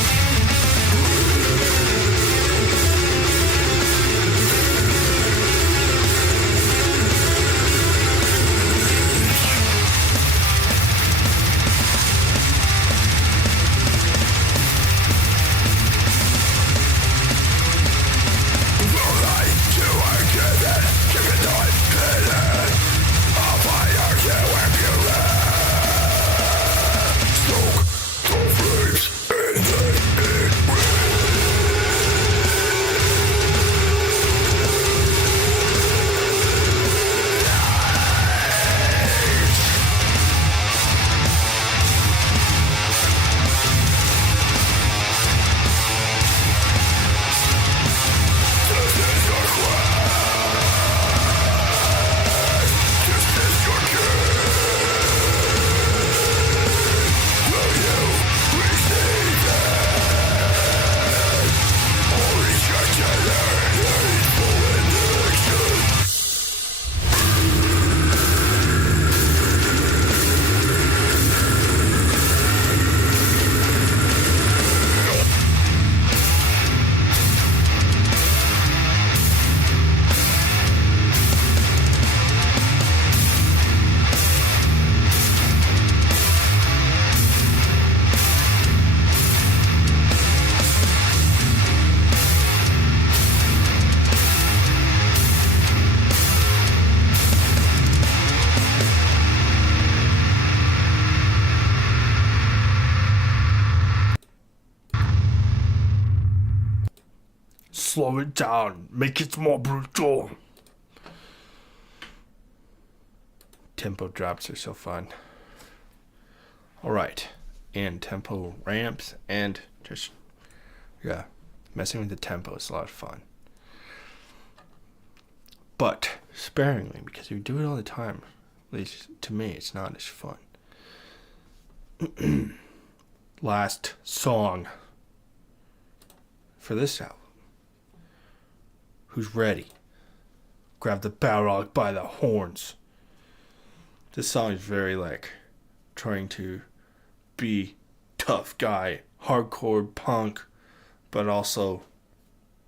Slow it down. Make it more brutal. Tempo drops are so fun. Alright. And tempo ramps and just, messing with the tempo is a lot of fun. But sparingly, because you do it all the time. At least to me, it's not as fun. Last song for this album. Who's ready? Grab the Balrog by the horns. This song is very trying to be tough guy, hardcore punk, but also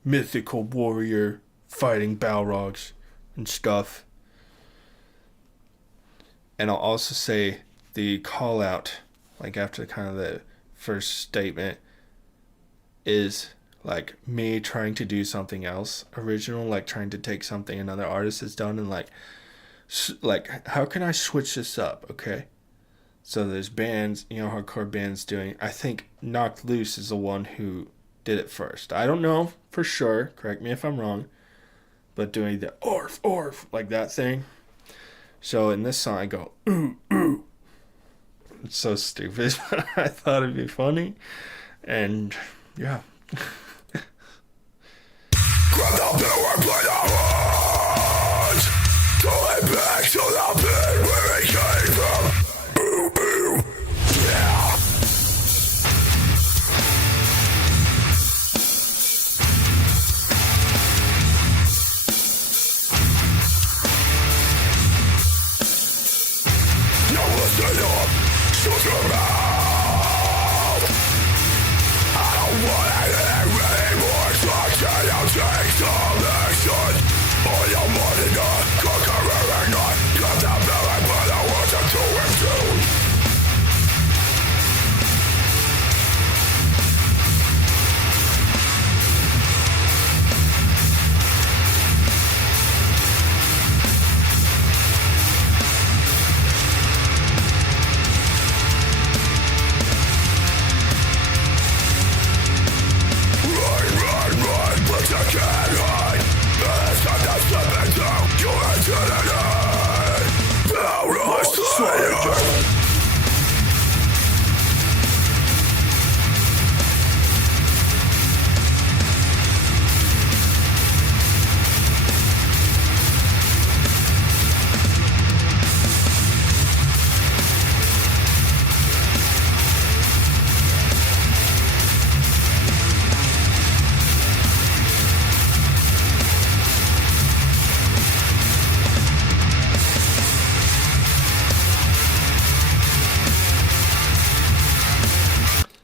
mythical warrior fighting Balrogs and stuff. And I'll also say the call out, after kind of the first statement is like me trying to do something else original, like trying to take something another artist has done and like how can I switch this up? Okay, so there's bands, hardcore bands doing. I think Knocked Loose is the one who did it first. I don't know for sure. Correct me if I'm wrong, but doing the orf orf like that thing. So in this song I go ooh ooh. It's so stupid, but I thought it'd be funny, and yeah. Grab the blue and play the horns. Pull it back to the pit where it came from. Ooh, ooh, yeah. Now listen up, shut your mouth. I don't want anything anymore. I'll take some action. All your money not conquering not. Got the feeling but I want to do it too. I can't hide. It's time to slip into your eternity. Powerless.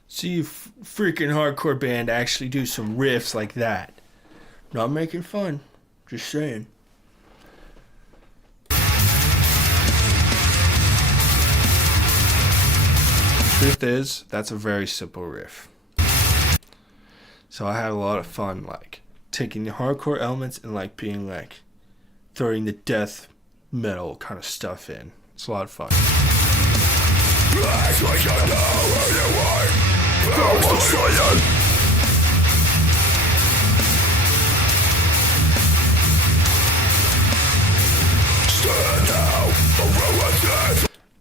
See, freaking hardcore band actually do some riffs like that. Not making fun, just saying. Truth is, that's a very simple riff. So I had a lot of fun, like taking the hardcore elements and like being like throwing the death metal kind of stuff in. It's a lot of fun. Act like you know where you are.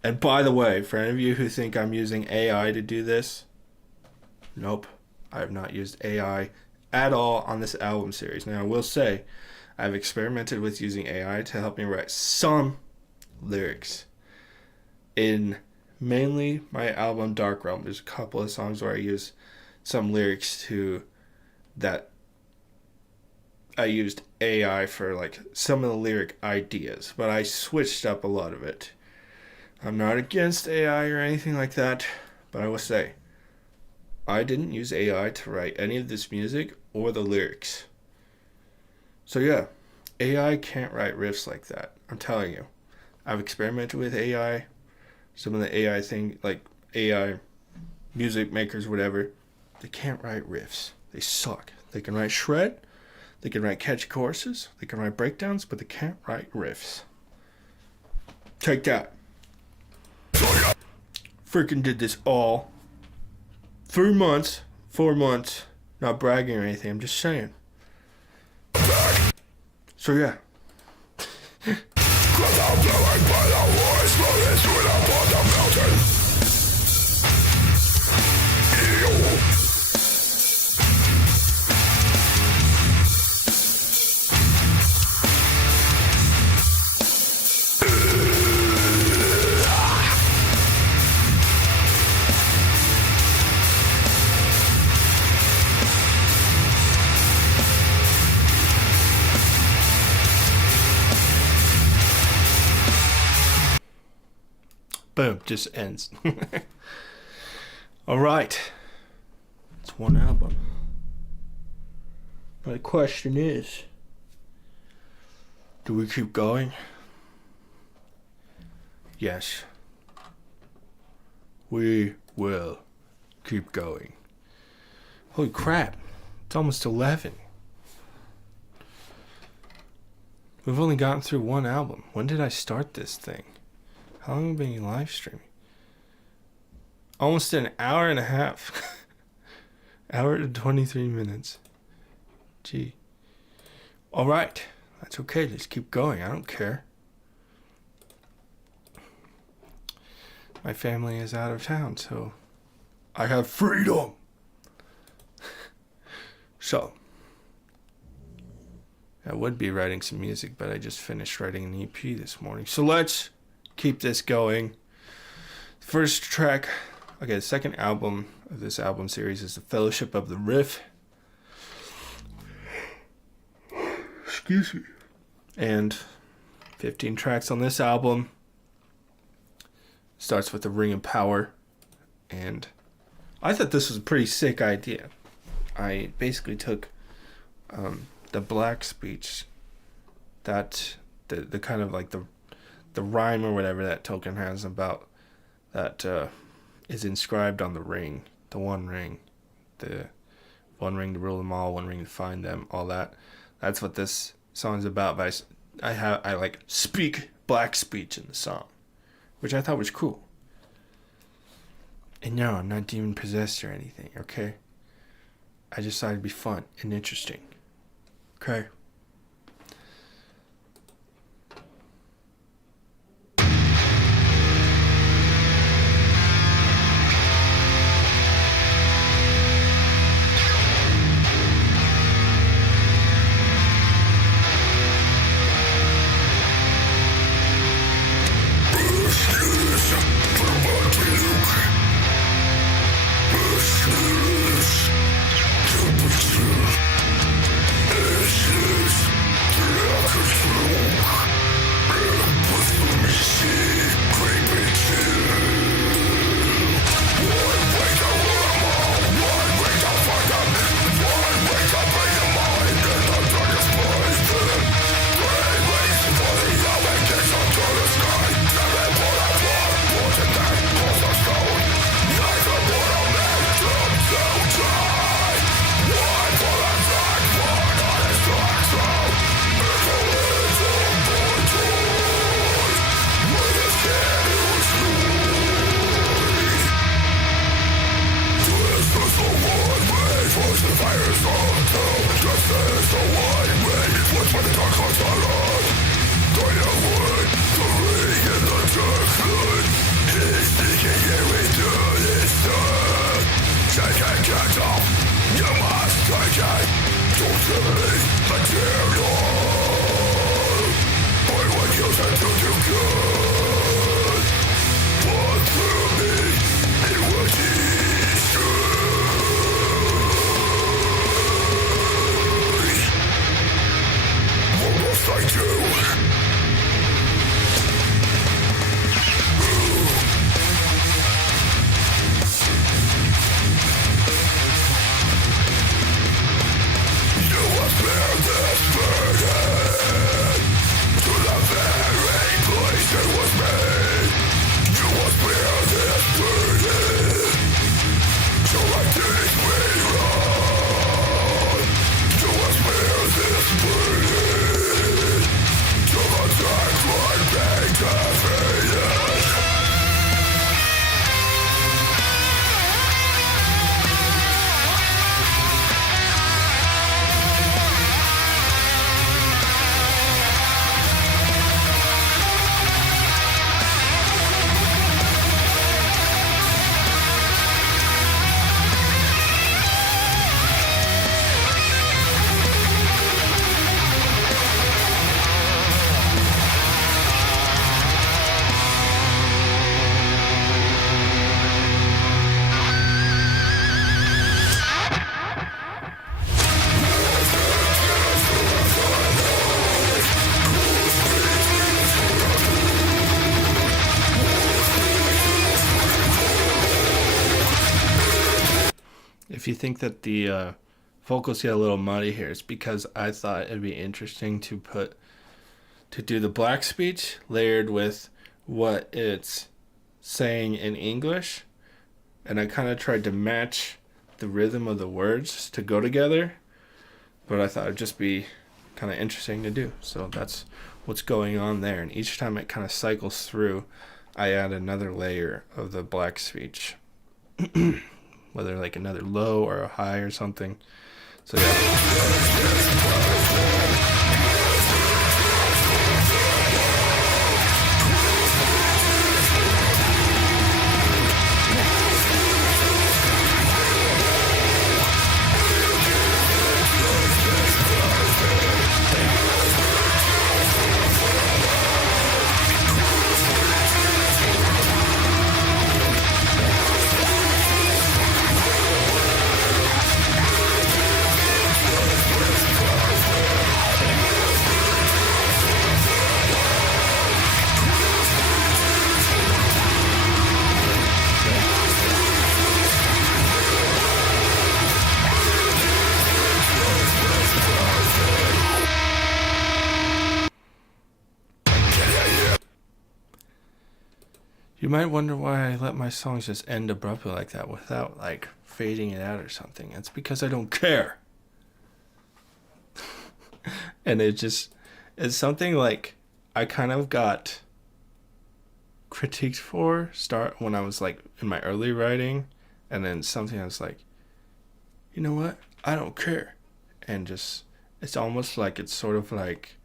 And by the way, for any of you who think I'm using AI to do this, nope, I have not used AI at all on this album series. Now I will say, I've experimented with using AI to help me write some lyrics in mainly my album Dark Realm. There's a couple of songs where I use some lyrics to that. I used AI for like some of the lyric ideas, but I switched up a lot of it. I'm not against AI or anything like that, but I will say I didn't use AI to write any of this music or the lyrics. So yeah, AI can't write riffs like that. I'm telling you. I've experimented with AI. Some of the AI thing, like AI music makers, whatever, they can't write riffs. They suck. They can write shred, they can write catchy choruses, they can write breakdowns, but they can't write riffs. Take that. Freaking did this all 3 months, 4 months. Not bragging or anything, I'm just saying. So yeah. Boom, just ends. All right. It's one album. My question is, do we keep going? Yes. We will keep going. Holy crap. It's almost 11. We've only gotten through one album. When did I start this thing? How long have I been live streaming? Almost an hour and a half. Hour and 23 minutes. Gee. Alright. That's okay. Let's keep going. I don't care. My family is out of town, so I have freedom. So, I would be writing some music, but I just finished writing an EP this morning. So let's keep this going. First track, okay, the second album of this album series is The Fellowship of the Riff. Excuse me. And 15 tracks on this album. Starts with The Ring of Power. And I thought this was a pretty sick idea. I basically took the black speech, that the kind of like the rhyme or whatever that token has about that is inscribed on the ring, the one ring to rule them all, one ring to find them, all that. That's what this song's about. But I like speak black speech in the song, which I thought was cool. And no, I'm not demon possessed or anything, okay? I just thought it'd be fun and interesting. Okay? If you think that the vocals get a little muddy here, it's because I thought it'd be interesting to do the black speech layered with what it's saying in English, and I kind of tried to match the rhythm of the words to go together, but I thought it'd just be kind of interesting to do. So that's what's going on there. And each time it kind of cycles through, I add another layer of the black speech, whether like another low or a high or something. So yeah. You might wonder why I let my songs just end abruptly like that without, like, fading it out or something. It's because I don't care. And it's something, like, I kind of got critiqued for when I was, like, in my early writing. And then something I was like, you know what? I don't care. And just, it's almost like it's sort of like,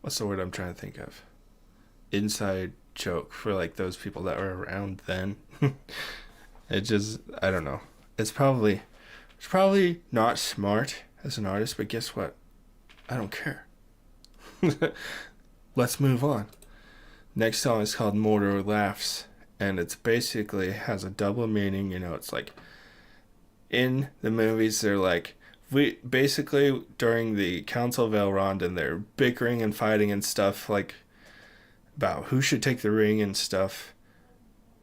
what's the word I'm trying to think of? Inside joke for like those people that were around then. It just, I don't know. It's probably not smart as an artist, but guess what? I don't care. Let's move on. Next song is called Mordor Laughs, and it's basically has a double meaning. You know, it's like in the movies they're like, we basically during the Council of Elrond and they're bickering and fighting and stuff like about who should take the ring and stuff.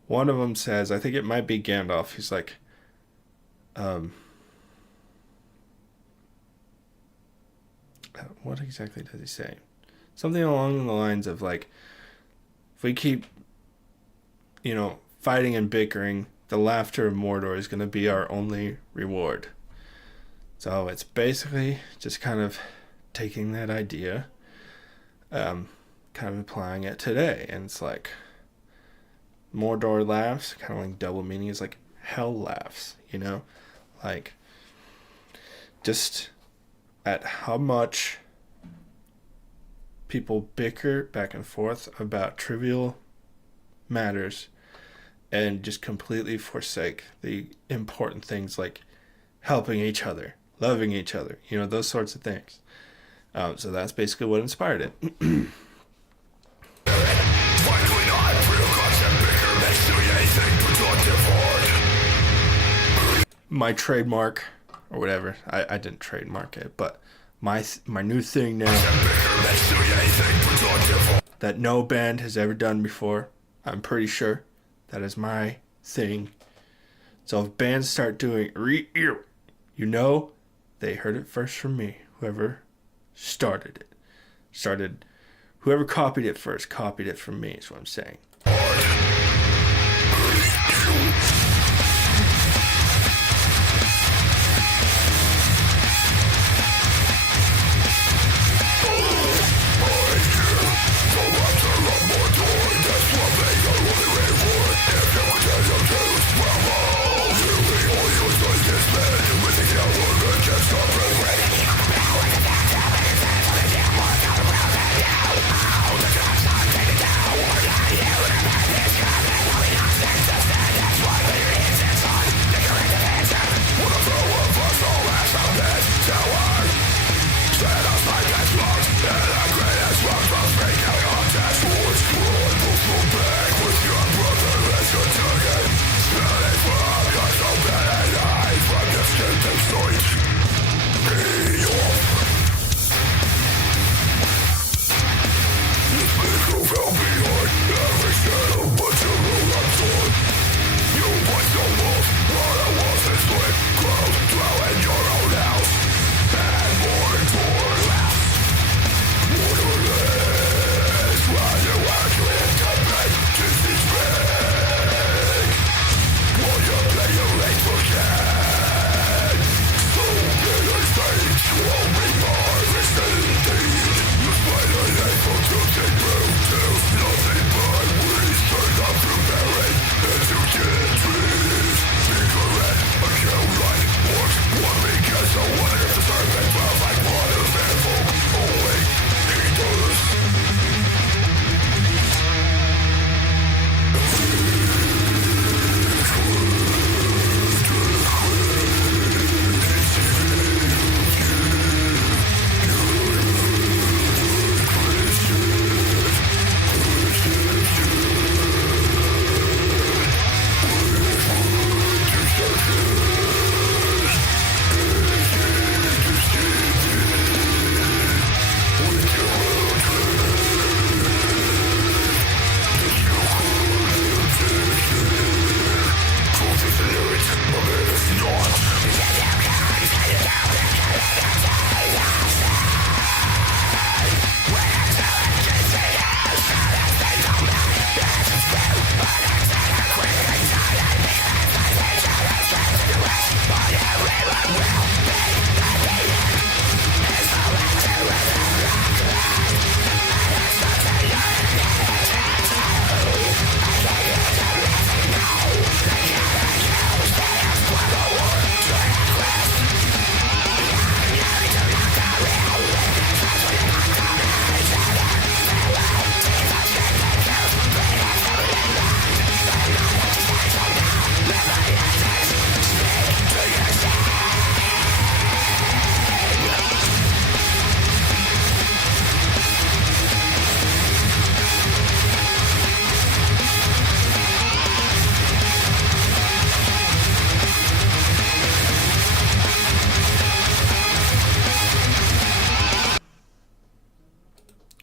One of them says, I think it might be Gandalf, he's like, what exactly does he say? Something along the lines of like, if we keep, you know, fighting and bickering, the laughter of Mordor is going to be our only reward. So it's basically just kind of taking that idea, kind of applying it today. And it's like Mordor laughs, kind of like double meaning is like hell laughs, you know, like just at how much people bicker back and forth about trivial matters and just completely forsake the important things like helping each other, loving each other, you know, those sorts of things. So that's basically what inspired it. My trademark or whatever, I didn't trademark it, but my new thing now that no band has ever done before, I'm pretty sure that is my thing. So if bands start doing you know they heard it first from me. Whoever started it, whoever copied it first copied it from me is what I'm saying.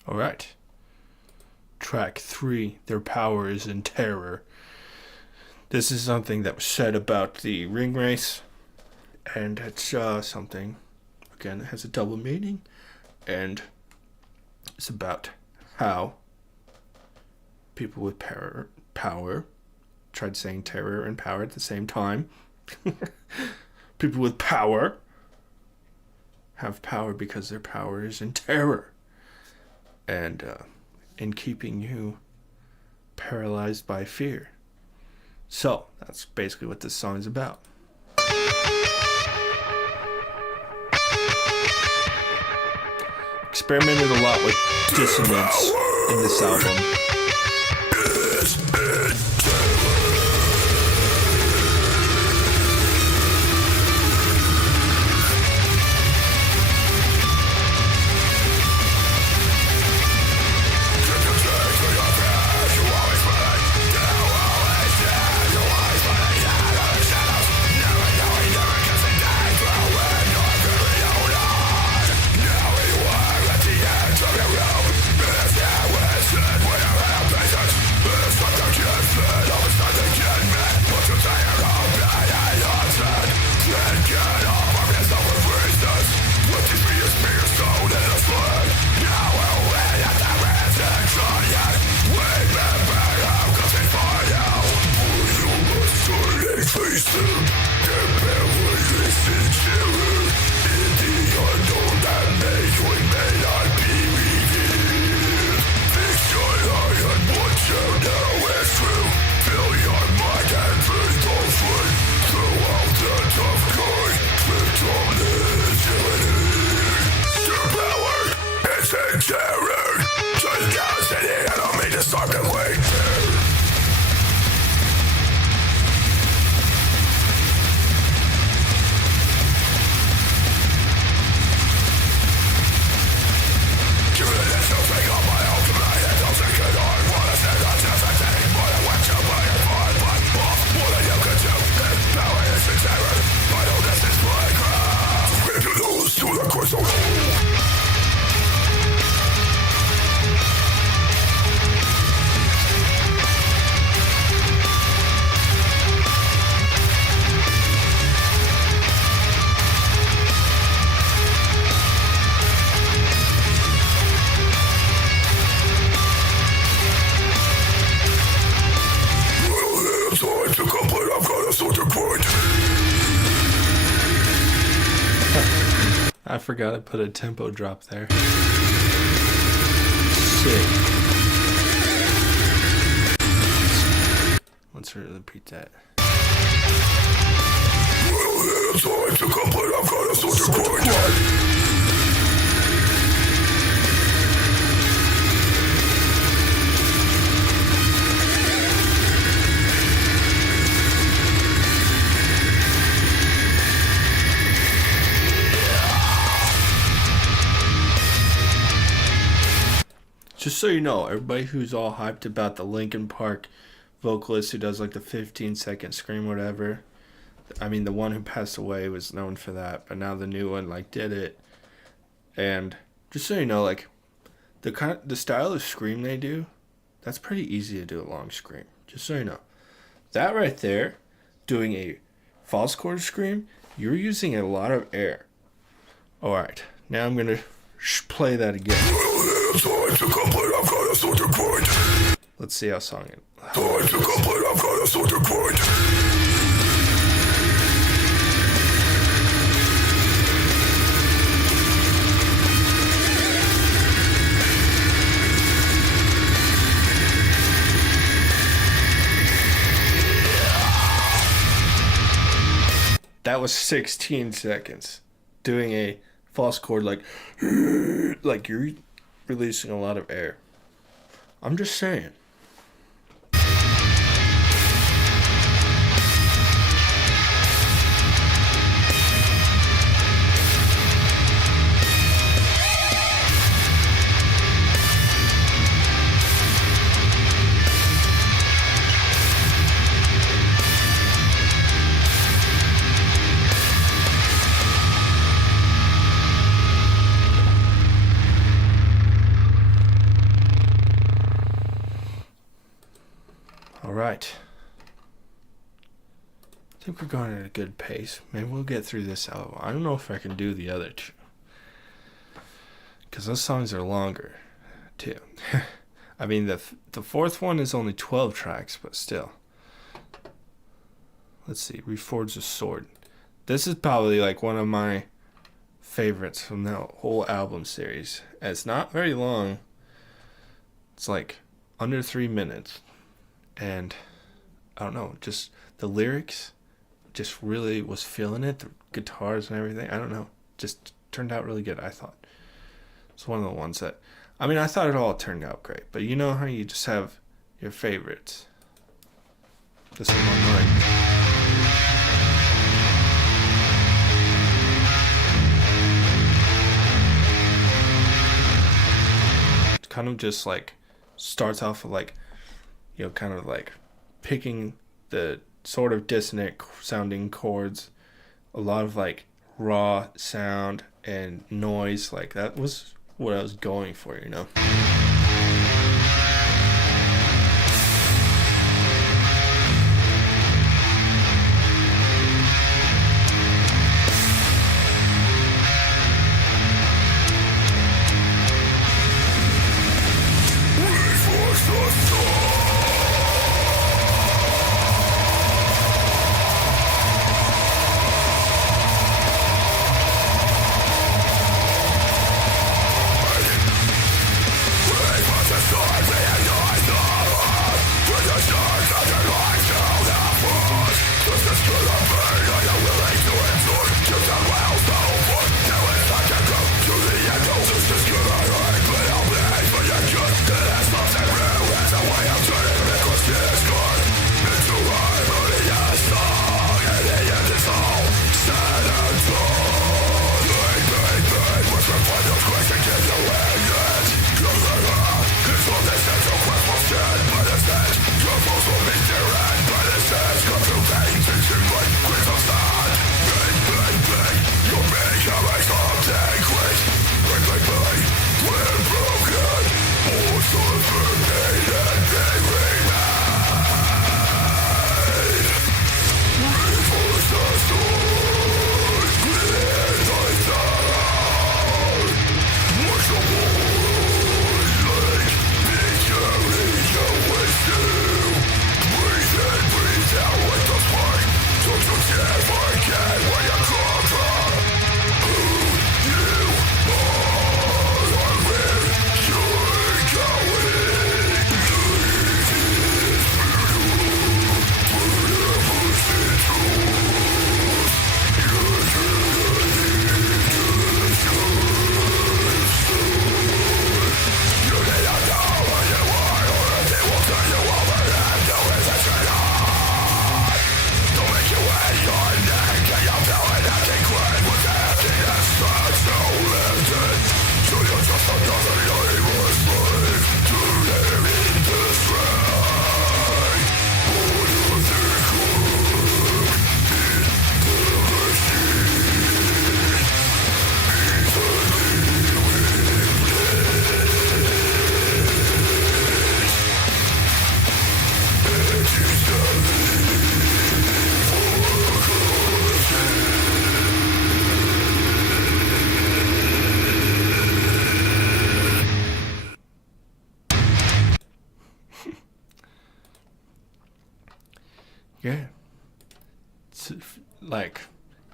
Alright. Track 3, Their Power is in Terror. This is something that was said about the ring race, and it's something, again, it has a double meaning, and it's about how people with power tried saying terror and power at the same time. People with power have power because their power is in terror. And in keeping you paralyzed by fear. So, that's basically what this song is about. Experimented a lot with dissonance in this album. I forgot I put a tempo drop there. Sick. Let's repeat that. Just so you know, everybody who's all hyped about the Linkin Park vocalist who does like the 15-second scream, whatever. I mean, the one who passed away was known for that, but now the new one like did it. And just so you know, like the style of scream they do, that's pretty easy to do a long scream. Just so you know, that right there, doing a false chord scream, You're using a lot of air. Alright, now I'm gonna play that again. Time to complete, I've got a starting point. Let's see how song it. Time to complete, I've got a starting point. That was 16 seconds. Doing a false chord like you're releasing a lot of air. I'm just saying. Alright. I think we're going at a good pace. Maybe we'll get through this album. I don't know if I can do the other two. Because those songs are longer, too. I mean, the fourth one is only 12 tracks, but still. Let's see. Reforge the Sword. This is probably like one of my favorites from that whole album series. It's not very long. It's like under 3 minutes. And I don't know, just the lyrics just really was feeling it. The guitars and everything. I don't know. Just turned out really good, I thought. It's one of the ones that, I mean, I thought it all turned out great. But you know how you just have your favorites. This is one of mine. It kind of just like starts off with like, you know, kind of like picking the sort of dissonant sounding chords, a lot of like raw sound and noise. Like that was what I was going for, you know.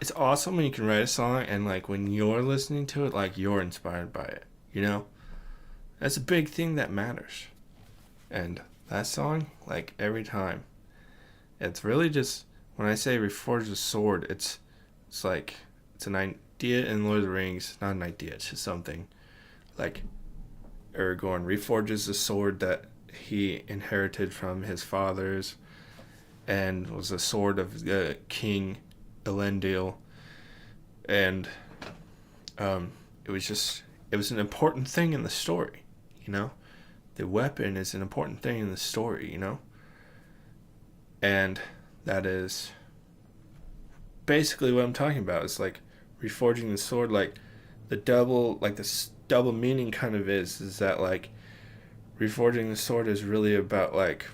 it's awesome when you can write a song and like when you're listening to it, like you're inspired by it, you know? That's a big thing that matters. And that song, like every time, it's really just, when I say reforge the sword, it's like, it's an idea in Lord of the Rings, not an idea, it's just something. Like, Aragorn reforges the sword that he inherited from his fathers and was a sword of King Elendil. And it was an important thing in the story, you know? The weapon is an important thing in the story, you know? And that is basically what I'm talking about. It's like reforging the sword, like the double meaning kind of is that like reforging the sword is really about like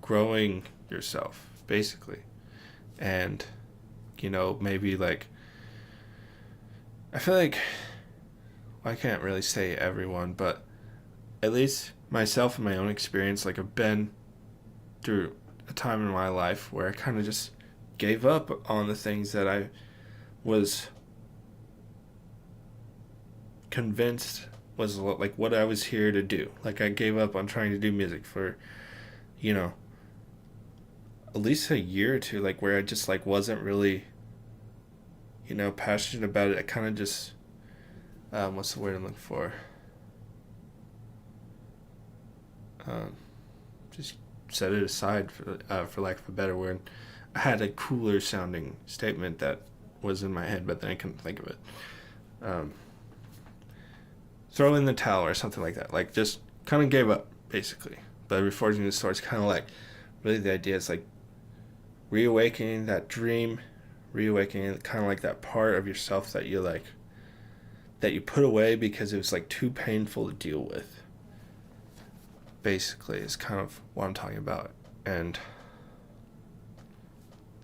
growing yourself, basically. And, you know, maybe like, I feel like, I can't really say everyone, but at least myself and my own experience, like I've been through a time in my life where I kind of just gave up on the things that I was convinced was like what I was here to do. Like I gave up on trying to do music for, you know, at least a year or two, like where I just like wasn't really, you know, passionate about it. I kind of just, what's the word I'm looking for? Just set it aside for lack of a better word. I had a cooler sounding statement that was in my head, but then I couldn't think of it. Throw in the towel or something like that. Like just kind of gave up basically. But reforging the sword is kind of like really the idea is like reawakening that dream, reawakening kind of like that part of yourself that you like, that you put away because it was like too painful to deal with. Basically is kind of what I'm talking about. And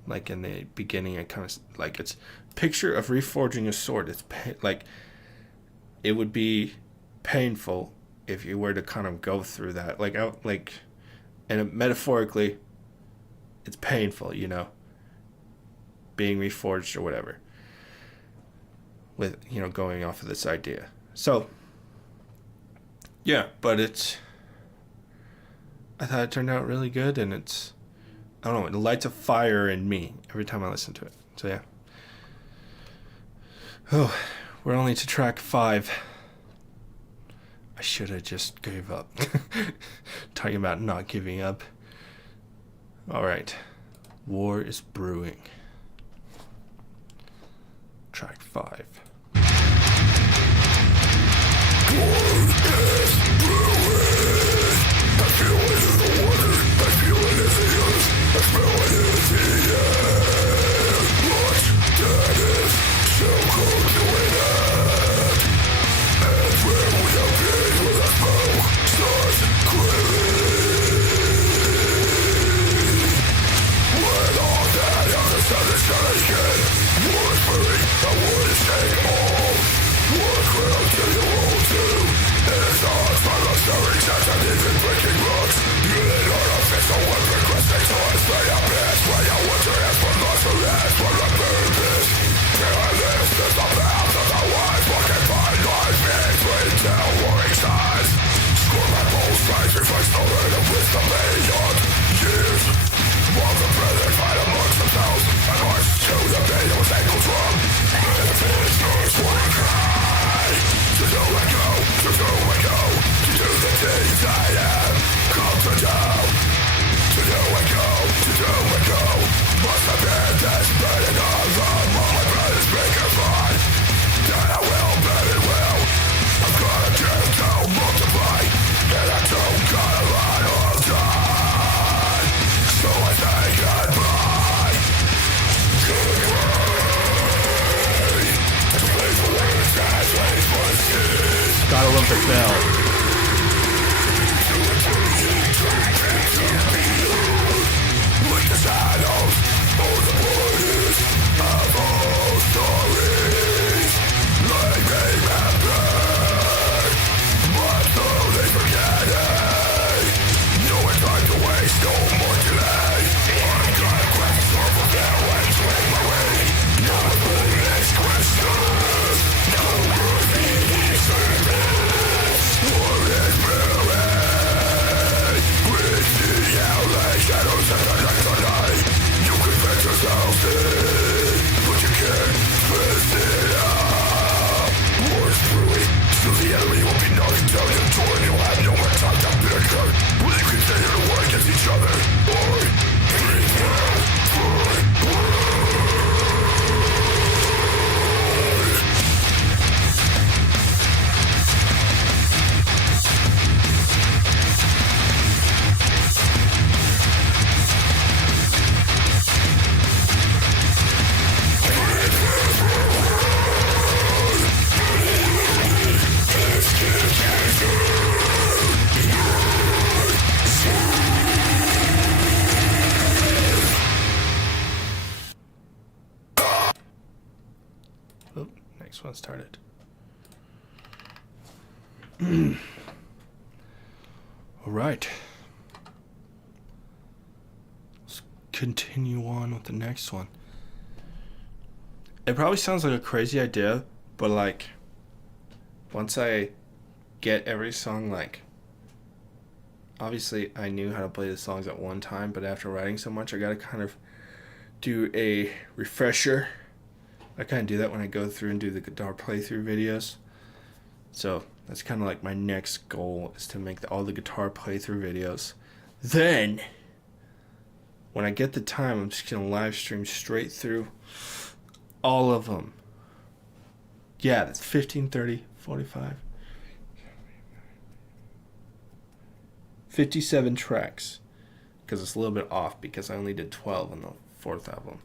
like in the beginning, I kind of like, it's picture of reforging a sword. It's like it would be painful if you were to kind of go through that, and metaphorically it's painful, you know, being reforged or whatever, with, you know, going off of this idea. So yeah, but I thought it turned out really good, and it's, I don't know, it lights a fire in me every time I listen to it. So yeah. Oh, we're only to track 5. I should have just gave up. Talking about not giving up. Alright. War is Brewing. Track 5. Scott Olympic Bell. next one started. All right. Let's continue on with the next one. It probably sounds like a crazy idea, but like once I get every song, like obviously I knew how to play the songs at one time, but after writing so much I gotta kind of do a refresher. I kind of do that when I go through and do the guitar playthrough videos. So that's kind of like my next goal, is to make all the guitar playthrough videos. Then when I get the time, I'm just gonna live stream straight through all of them. Yeah, that's 15, 30, 45, 57 tracks, because it's a little bit off because I only did 12 on the fourth album.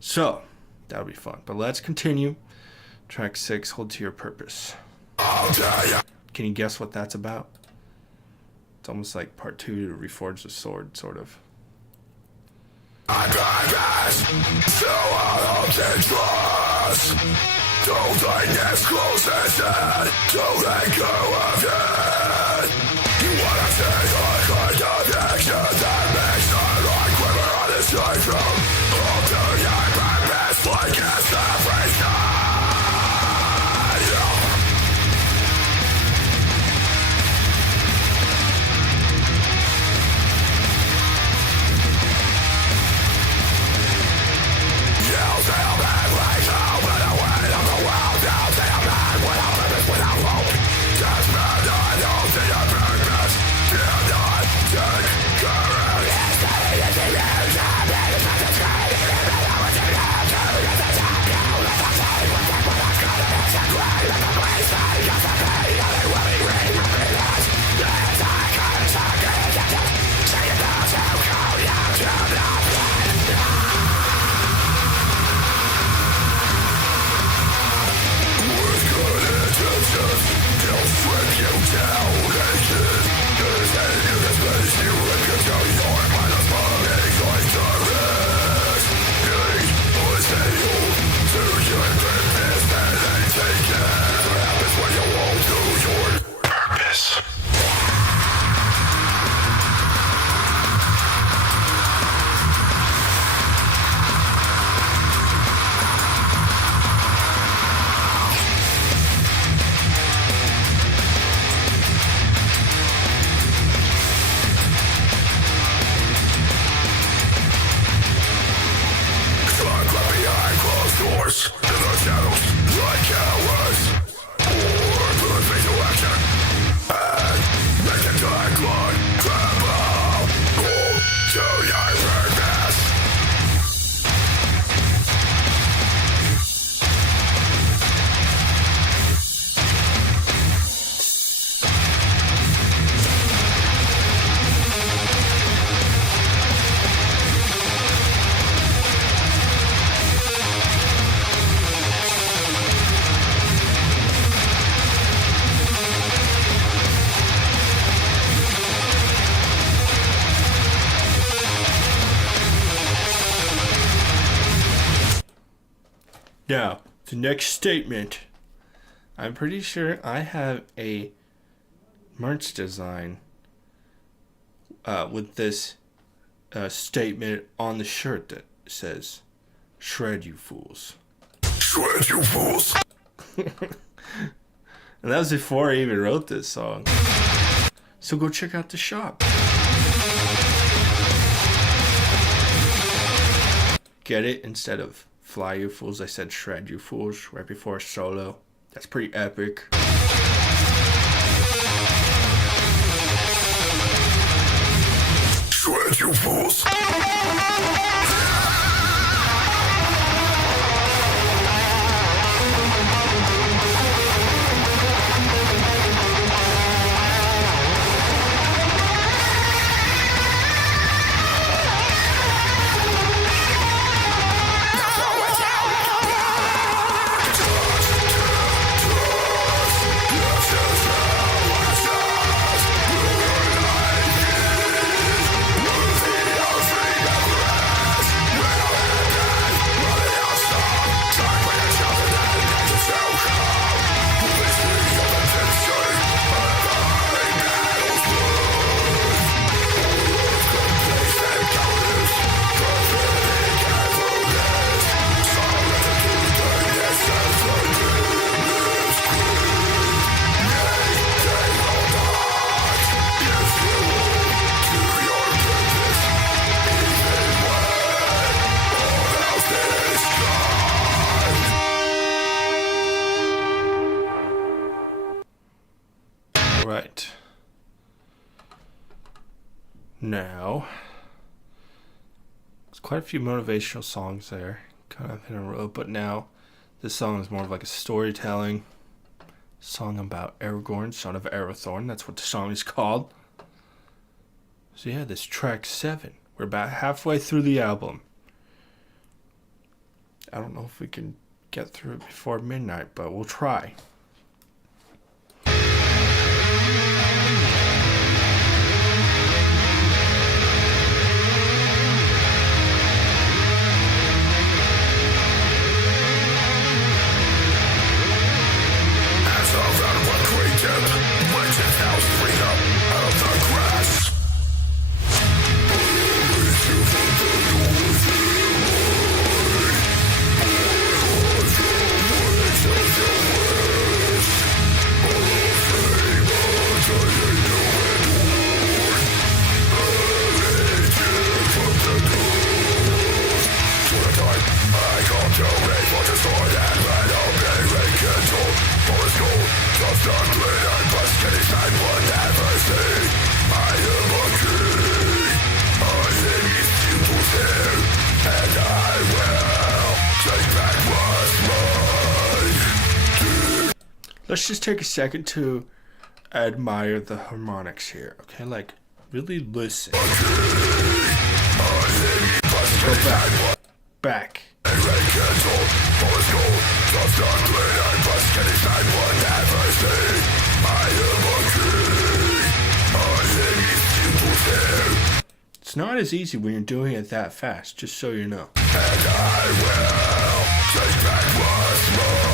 So that'll be fun. But let's continue. Track 6, Hold to Your Purpose. Can you guess what that's about? It's almost like part 2 to Reforge the Sword, sort of. I promise, so I hope and trust. Don't think this closest in, don't let go of it. You wanna see the kind of action that makes the right quiver on the spectrum. Hold to your purpose like it's every night. Now, the next statement. I'm pretty sure I have a merch design with this statement on the shirt that says, "Shred, you fools." Shred, you fools. And that was before I even wrote this song. So go check out the shop. Get it? Instead of "Fly, you fools," I said "Shred, you fools" right before a solo. That's pretty epic. Shred, you fools. Now, there's quite a few motivational songs there, kind of in a row, but now this song is more of like a storytelling song about Aragorn, son of Arathorn. That's what the song is called. So yeah, this track 7. We're about halfway through the album. I don't know if we can get through it before midnight, but we'll try. Let's just take a second to admire the harmonics here, okay? Like, really listen. Go back. It's not as easy when you're doing it that fast, just so you know. And I will take back what's mine.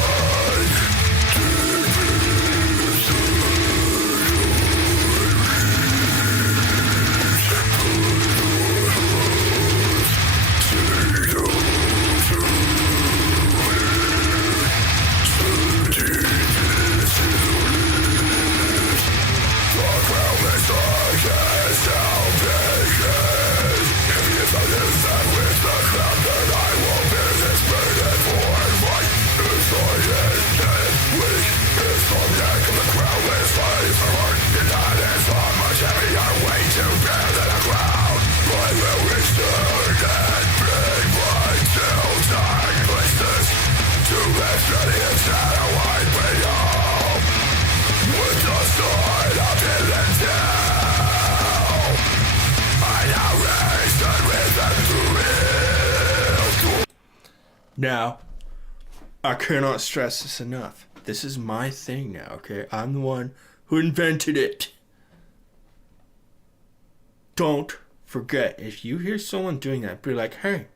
Now, I cannot stress this enough. This is my thing now, okay? I'm the one who invented it. Don't forget, if you hear someone doing that, be like, hey,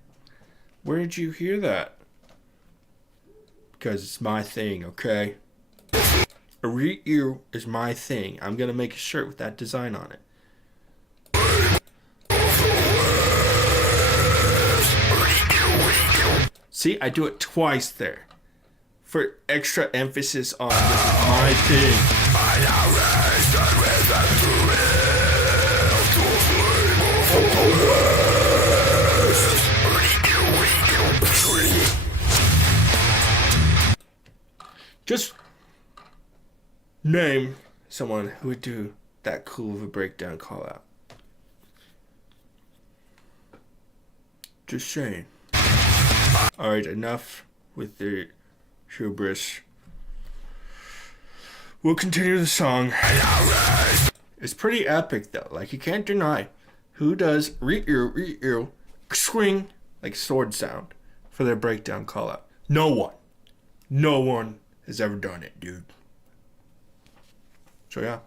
where did you hear that? Because it's my thing, okay? A re-ear is my thing. I'm going to make a shirt with that design on it. See, I do it twice there. For extra emphasis on this is my thing. Just name someone who would do that cool of a breakdown call out. Just saying. Alright, enough with the hubris. We'll continue the song. It's pretty epic though. Like, you can't deny who does re-ear, swing, like sword sound for their breakdown call out. No one. No one has ever done it, dude. So yeah.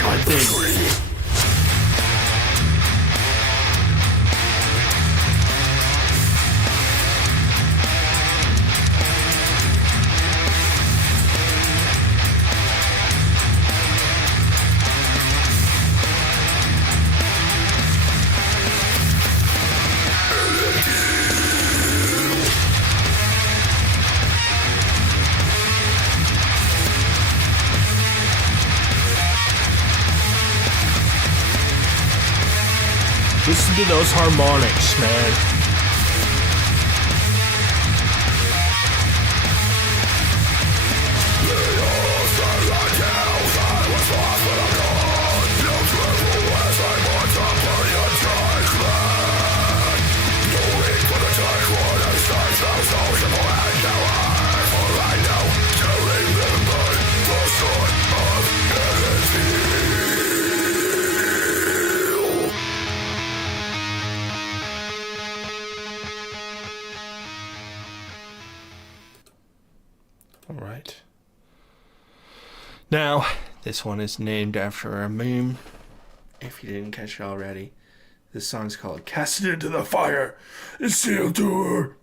My thing. Listen to those harmonics, man. Now, this one is named after a meme. If you didn't catch it already, this song's called "Cast It Into the Fire, Isildur."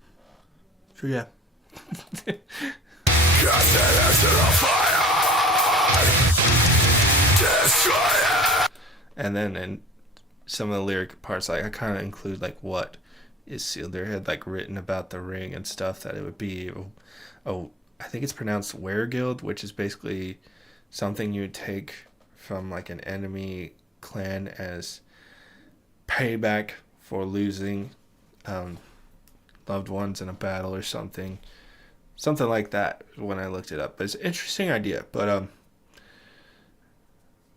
So yeah. Cast it into the fire. Destroy it. And then in some of the lyric parts, like I kind of include like what Isildur had like written about the ring and stuff, that it would be, I think it's pronounced weregild, which is basically something you would take from like an enemy clan as payback for losing loved ones in a battle or something like that when I looked it up. But it's an interesting idea. But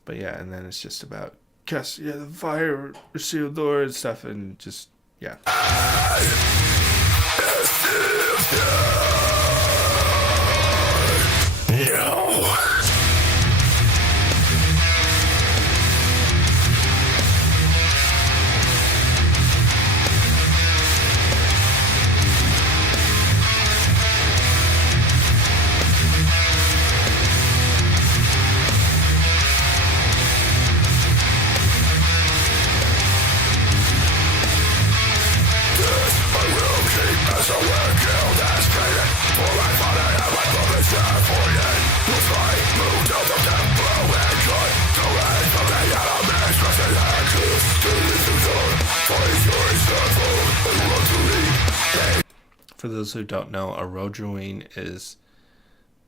yeah, and then it's just about cast the fire, seal door and stuff, and just yeah. No. As a weregild has created for my father and my brother's avoided. We'll try, move to the temple and joy. The rain from the elements rested and close to the door. For his yours and run to lead. For those who don't know, a Rodruin is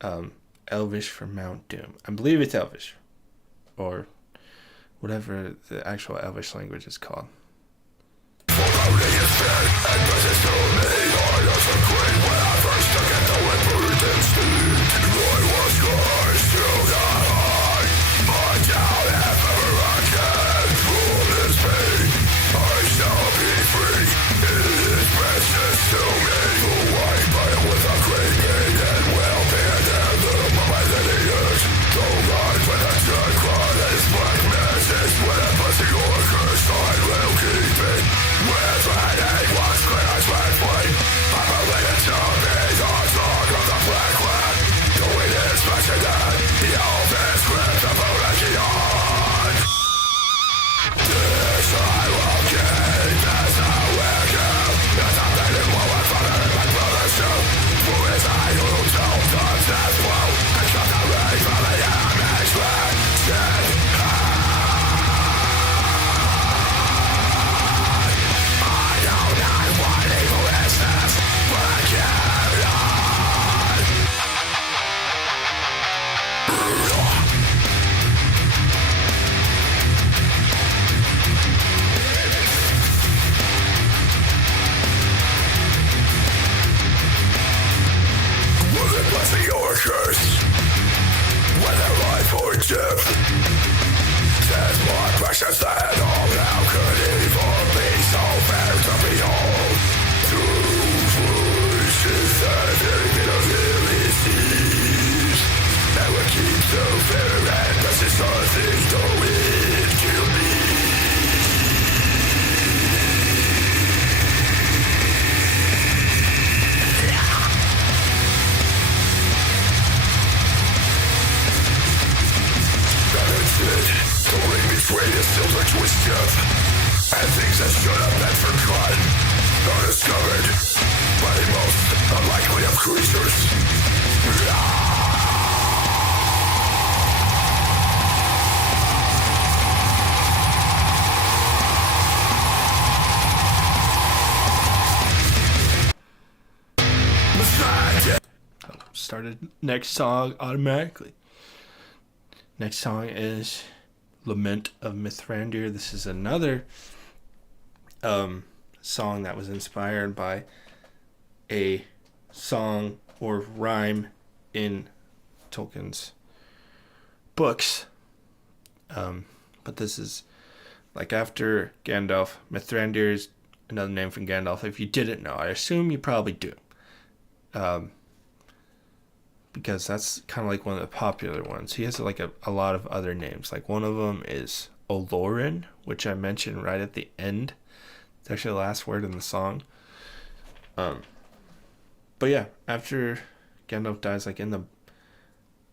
Elvish for Mount Doom. I believe it's Elvish, or whatever the actual Elvish language is called. Started next song automatically. Next song is Lament of Mithrandir. This is another song that was inspired by a song or rhyme in Tolkien's books. But this is like after Gandalf. Mithrandir is another name for Gandalf. If you didn't know, I assume you probably do. Because that's kind of like one of the popular ones. He has like a lot of other names. Like one of them is Olorin, which I mentioned right at the end. It's actually the last word in the song. But yeah, after Gandalf dies, like in the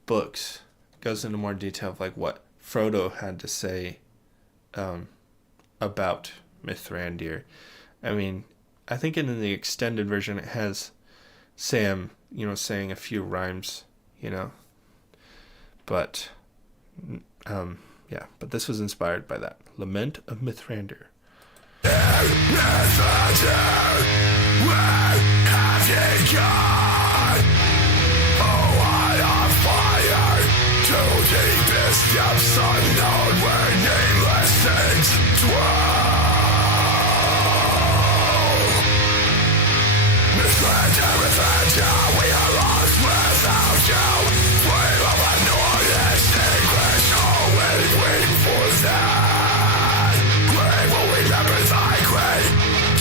books, goes into more detail of like what Frodo had to say about Mithrandir. I mean, I think in the extended version it has Sam, saying a few rhymes, but but this was inspired by that Lament of Mithrandir. Deepest depths unknown where nameless things dwell. Mithrandir, we are lost without you. Flame of a north extinguished, always waiting for that. Grave will remember thy great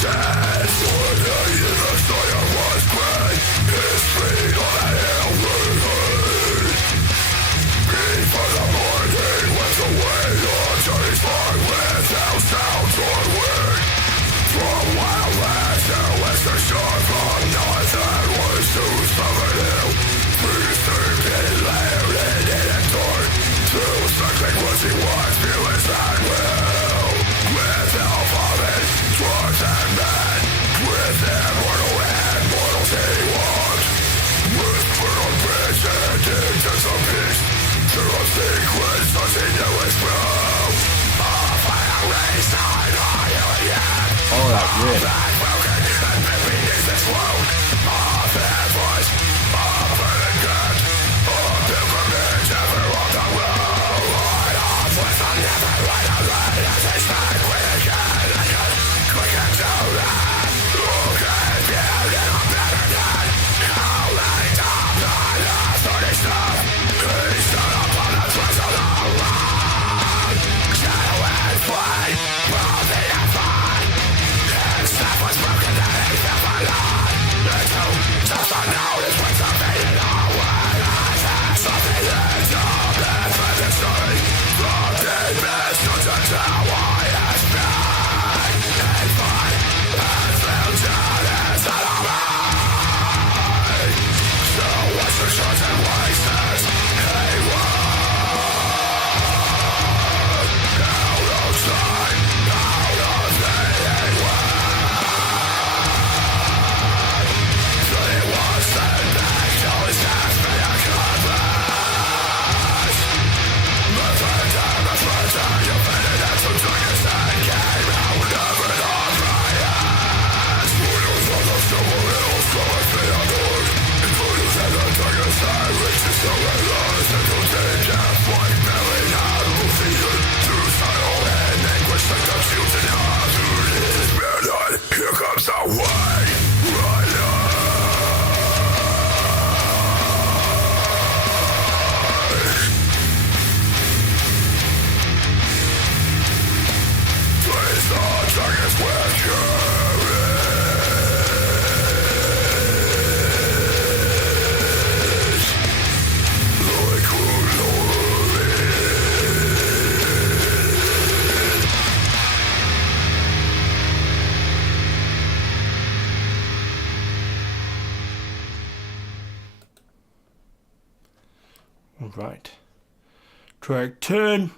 death. For the destroyer was great. History on that hill we heard. For the morning went away on journeys far without sound or word. From wildlands to western shore, from northern woods to southern hill, through serpent layered in hidden door, through circling woods he was fearless and will. With elf hobbit, dwarves and men, with immortal and mortals he walked. With brutal bridge and into some peace, through a sequence as he knew his flow. A fire raised high again. All that riff. Broken and beneath this load of his voice, a burning good, a pilgrimage ever on the road. Light off with a never right away as he sped quicken to that. Looking down in a better night, howling down by the thorny stuff. He stood upon the twist of the rock, shadow and flame, moving and fine. His staff was broken and he fell alone into just unknown. His wings are fading away as there's something into myth and history. From deepest dungeon to widest night, he find and fusion is not a lie. So western shores and wastes he walked out of sight, out of fading way. So he was sent back to his destiny accomplished. Mithrandir, you faded into darkness and came out never not right. Spoilers of the silver hills, flowing beyond. Includers in the darkness that reaches so endless. Into deep death, like belly not losing. Through sorrow and anguish, like the children of his midnight. Here comes the way, right now. Face the darkness with courage. Like All right. Track 10.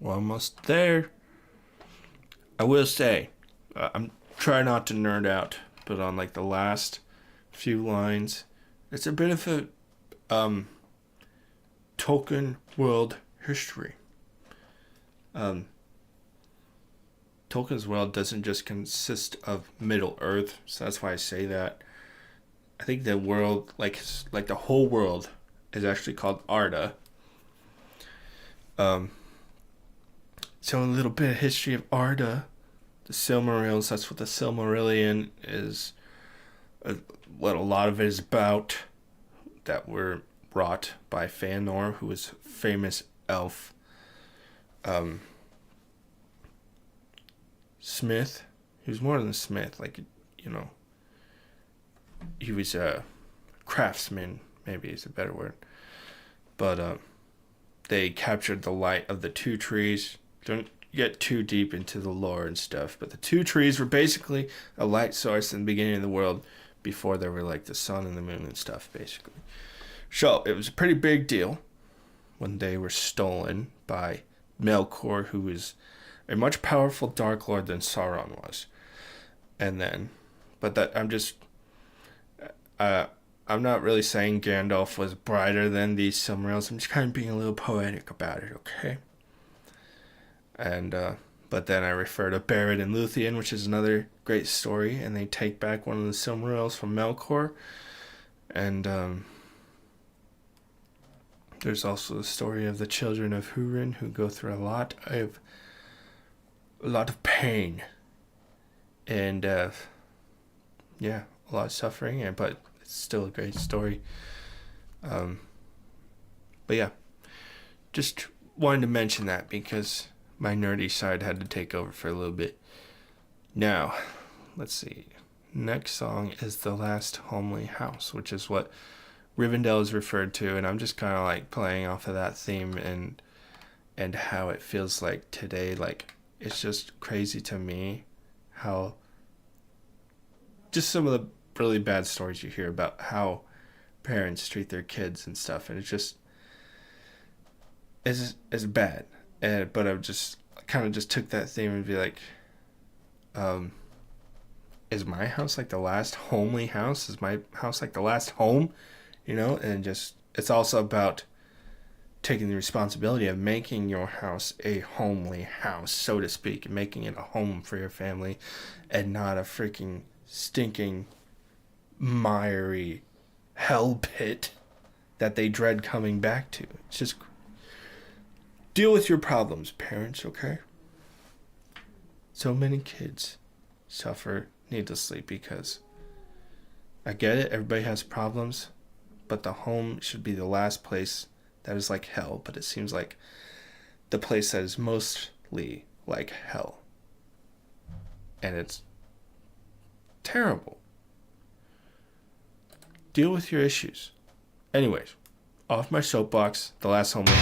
We're almost there. I will say, I'm trying not to nerd out, but on like the last few lines, it's a bit of a Tolkien world history. Tolkien's world doesn't just consist of Middle Earth, so that's why I say that. I think the world, like the whole world, is actually called Arda. So a little bit of history of Arda. The Silmarils, that's what the Silmarillion is, what a lot of it is about, that were brought by Fëanor, who was a famous elf. Smith, he was more than a smith, like, he was a craftsman, maybe is a better word. But they captured the light of the two trees. Don't get too deep into the lore and stuff, but the two trees were basically a light source in the beginning of the world before there were like the sun and the moon and stuff, basically. So it was a pretty big deal. when they were stolen by Melkor, who is a much powerful Dark Lord than Sauron was. And then, but that I'm not really saying Gandalf was brighter than these Silmarils. I'm just kind of being a little poetic about it, okay? And, but then I refer to Barad and Luthien, which is another great story, and they take back one of the Silmarils from Melkor. And, there's also the story of the children of Húrin, who go through a lot of pain. And, yeah, a lot of suffering, but it's still a great story. But yeah, just wanted to mention that because my nerdy side had to take over for a little bit. Now, let's see. Next song is The Last Homely House, which is what Rivendell is referred to, and I'm just kind of like playing off of that theme and how it feels like today. Like, it's just crazy to me how just some of the really bad stories you hear about how parents treat their kids and stuff, and it's bad. But I kind of just took that theme and be like, is my house like the last homely house? Is my house like the last home? You know, and just, it's also about taking the responsibility of making your house a homely house, so to speak, and making it a home for your family and not a freaking stinking, miry hell pit that they dread coming back to. It's just, deal with your problems, parents, okay? So many kids suffer needlessly because, I get it, everybody has problems, but the home should be the last place that is like hell, but it seems like the place that is mostly like hell. And it's terrible. Deal with your issues. Anyways, off my soapbox, The Last Homely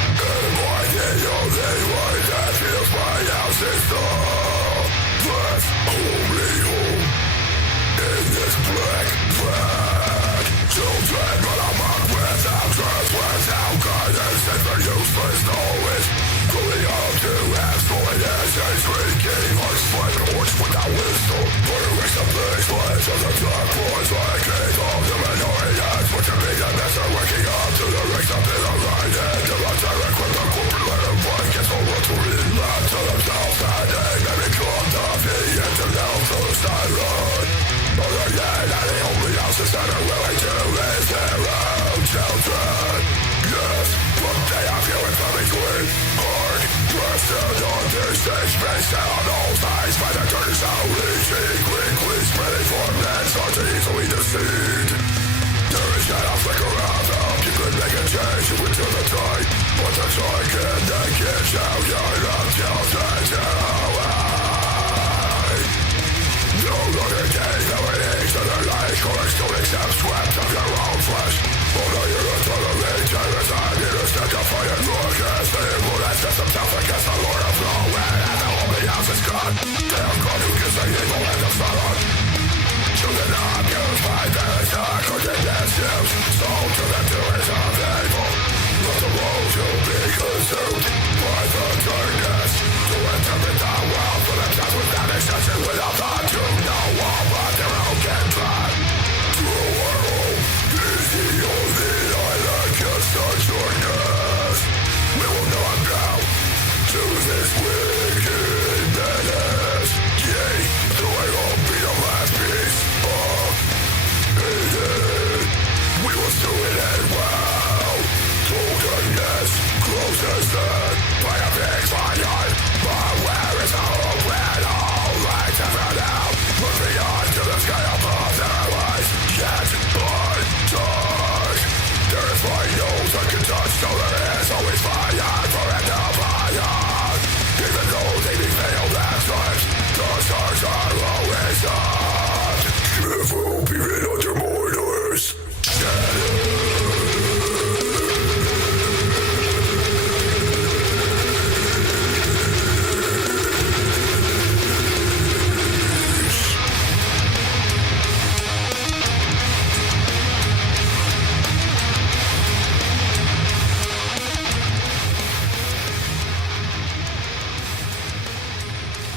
Children run amok without trust, without guidance, and for useless knowledge. Growing up to exploiters and drinking like split horse without wisdom. Burning some place lives of the dark boys like king of the minorities. Which are being and are waking up to the ranks up in the right hand. The right direct with the corporate letter one gets over to read left to themselves and they may become the antidote to the siren. Other than that, the only houses that are willing to raise their own children. Yes, but they are few and far between. Hard, dressed on their stage, spaced out on all sides by the darkness outreaching. Quickly spreading for men, start to easily deceived. There is yet a flicker of hope. You could make a change, you would do the tide. But the tide can then get out your own children to no longer take the readings of their life. Course don't accept swept of your own flesh. Although you're a tolerate terrorist, I'm here to stick a fight and look as the evil that sets himself against the Lord of Nowhere. And the holy house is gone. They are God who gives the evil and the Sauron. Children abused by parents are condemned use. Sold to the doers of evil. Let the world to be consumed by the darkness.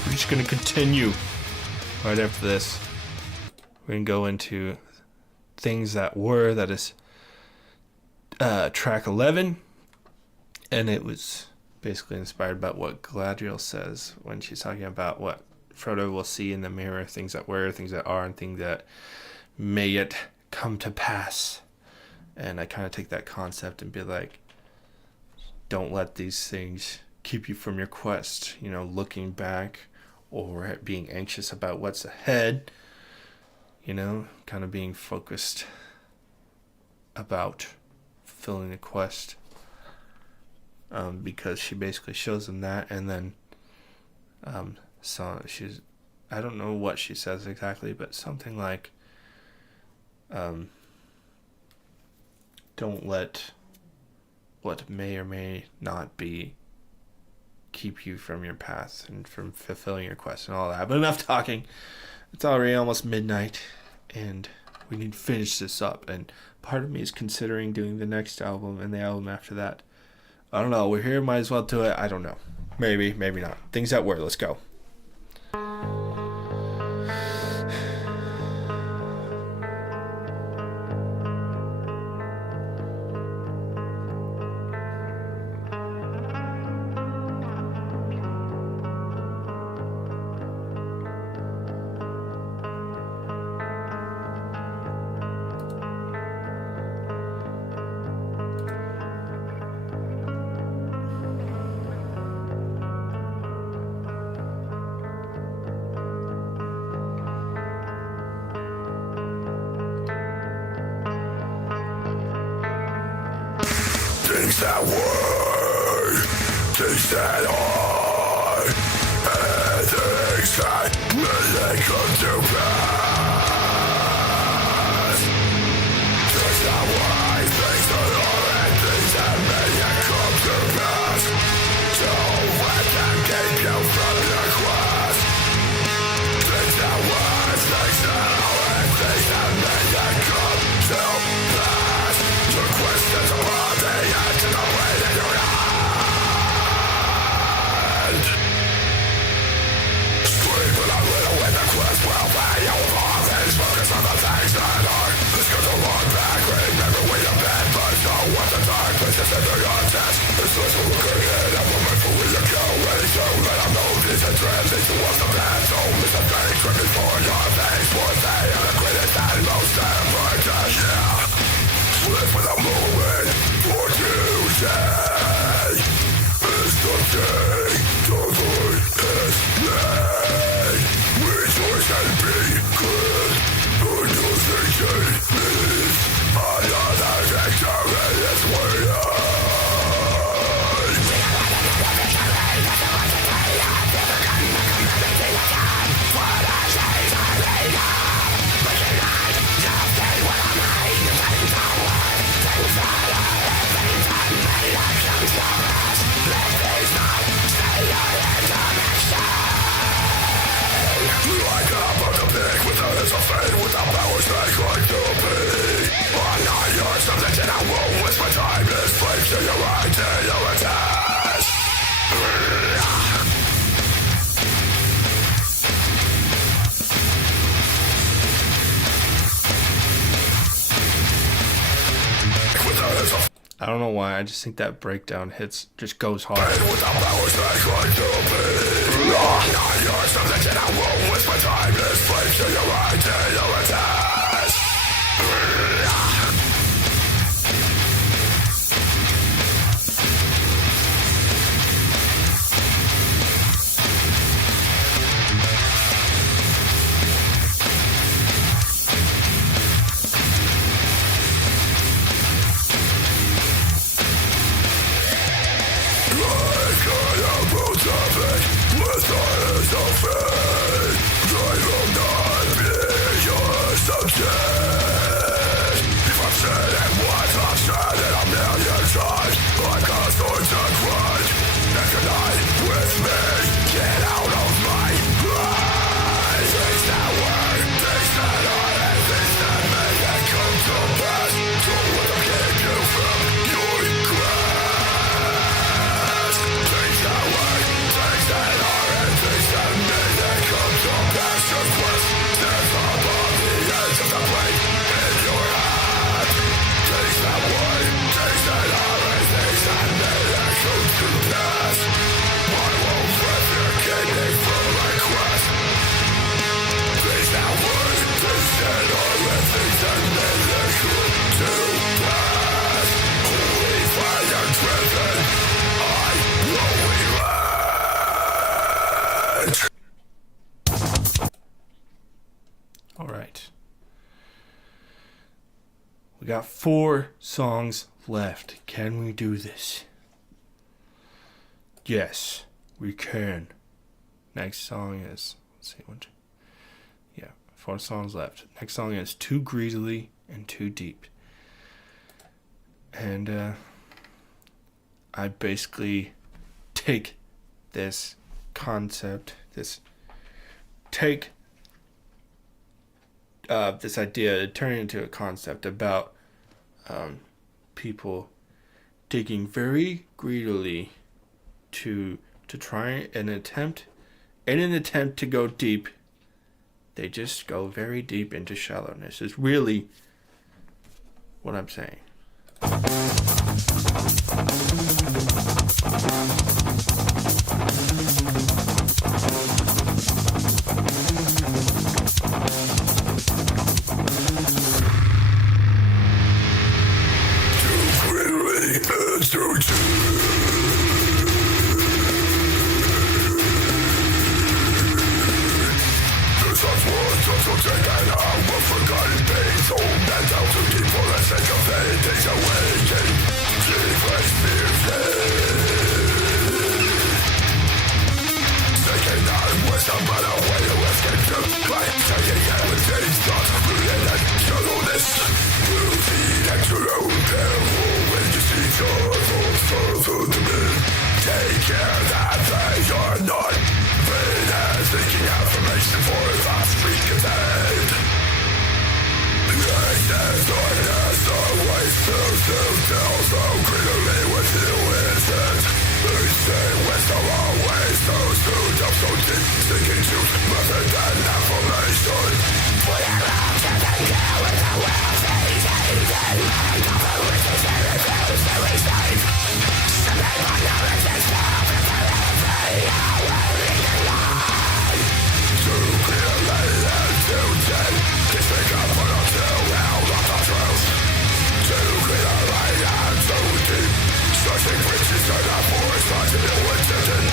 We're just gonna continue right after this. We're gonna go into things that were, that is track 11, and it was basically inspired by what Galadriel says when she's talking about what Frodo will see in the mirror, things that were, things that are, and things that may yet come to pass. And I kind of take that concept and be like, don't let these things keep you from your quest, you know, looking back or being anxious about what's ahead, you know, kind of being focused about fulfilling the quest, because she basically shows them that, and then so she's, I don't know what she says exactly, but something like don't let what may or may not be keep you from your path and from fulfilling your quest and all that. But enough talking. It's already almost midnight, and we need to finish this up. And part of me is considering doing the next album and the album after that. I don't know. We're here. Might as well do it. I don't know. Maybe, maybe not. Things that were. Let's go. Things that were, things that are, and things that may come to pass. Things that were, things that are, and things that may come to pass. Don't let them keep you from your quest. Things that were, things that are, and things that may come to pass. Your quest is upon the edge of the way that you're at. Scream with a little when the quest will pay you off. And focus on the things that are. Let's go to long back. Remember where you've been, but know what the dark places in your test. It's less of looking in a moment for where you go. Ready to let them know these are trends. Lead towards the path. Don't miss a thing. Tripping for your things. For they are the greatest and most important. Yeah. Live for the moment, for today is the day, the Lord is made. Rejoice and be good, good news is another victory is waiting. Like a bird of big without its fate, without powers that claim to be. I'm not yours, something that I won't waste my time. This flame to your right, to your attack. I don't know why, I just think that breakdown just goes hard. Without powers that claim to be. I'm not yours, something that I won't waste my time. This flame to your right, to your attack. Like a brutal it. All right. We got 4 songs left. Can we do this? Yes, we can. Next song is, let's see, 4 songs left. Next song is Too Greedily and Too Deep. And I basically take this concept, this idea, turn it into a concept about people digging very greedily to try an attempt to go deep. They just go very deep into shallowness is really what I'm saying. Too greedily and too deep. Taken out of forgotten pains, hold that down too deep for the sake of fading awakening. Deepest taking out wisdom but a way to escape from life. Taking everything thoughts rooted in shallowness. Moving at your own peril when you see joyful further to me. Take care that they are not vain as seeking affirmation for thoughts recontained. Greatness, darkness, always to tell so greedily with you instant. They say wisdom always goes to delve so deep, seeking truth rather than affirmation. Whatever to the deal with the world's easy, mind of the riches and refuse to receive. Something my knowledge is now, but the every hour in the line. Too clearly and too deep, they speak up for us to hell of the truth. Too clearly and too deep, searching riches and the force not to be intended.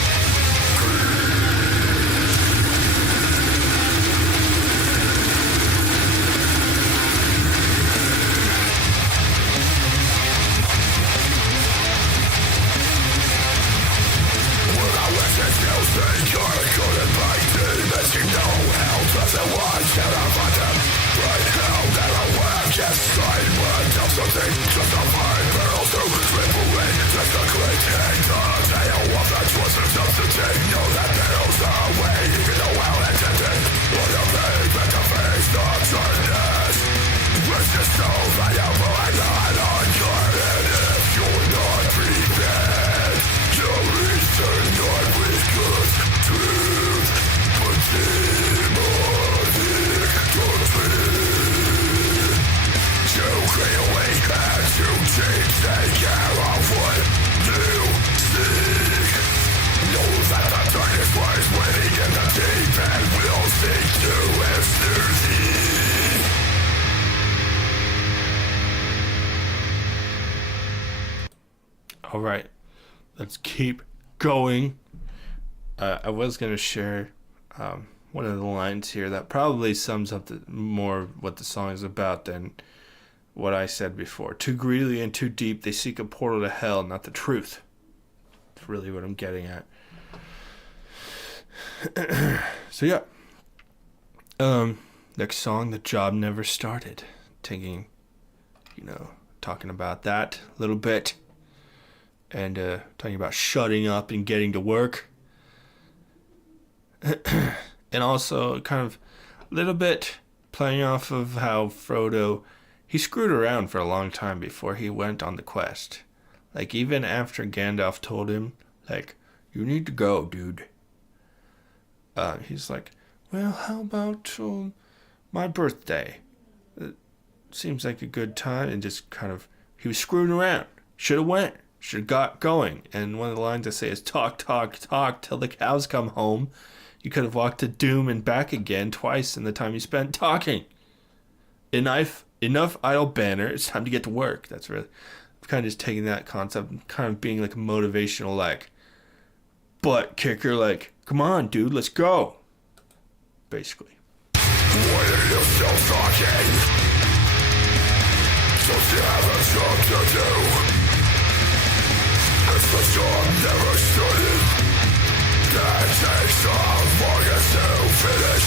Doesn't want to avoid them. Right now, never work. Just slide one of something. Just a fine barrel to slip away. Just a great hang. The tale of the choice of substitute. Know that barrel's the way. Even though well intended. What a vague but the face of darkness. It's just so valuable and not unguarded. If you're not prepared, you'll return not with good truth. But to create awake and to take care of what you seek. Know that the darkness lies waiting in the deep and will seek to ensnare thee. Alright, let's keep going. I was going to share one of the lines here that probably sums up more what the song is about than what I said before. Too greedily and too deep, they seek a portal to hell, not the truth. That's really what I'm getting at. So yeah. Next song, The Job Never Started. Talking about that a little bit. And talking about shutting up and getting to work. And also kind of a little bit playing off of how Frodo, he screwed around for a long time before he went on the quest. Like, even after Gandalf told him, like, you need to go, dude. He's like, well, how about my birthday? It seems like a good time. And just kind of, he was screwing around. Should have went. Should have got going. And one of the lines I say is, talk, talk, talk till the cows come home. You could have walked to Doom and back again twice in the time you spent talking. Enough idle banner. It's time to get to work. That's really, I'm kind of just taking that concept and kind of being like a motivational, like, butt kicker, like, Come on, dude, let's go. Basically. What are you still talking? Don't you have a job to do? If the storm never started, that takes as long as to finish.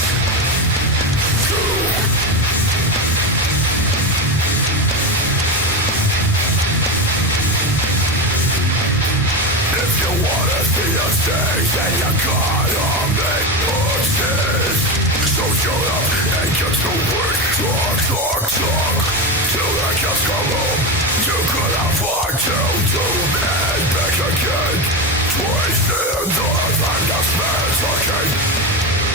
If you wanna see us sing, then you gotta make exist. So shut up and get to work. Talk till the cows come home. You could have fought till doom and back again. Twice in the time that spends talking.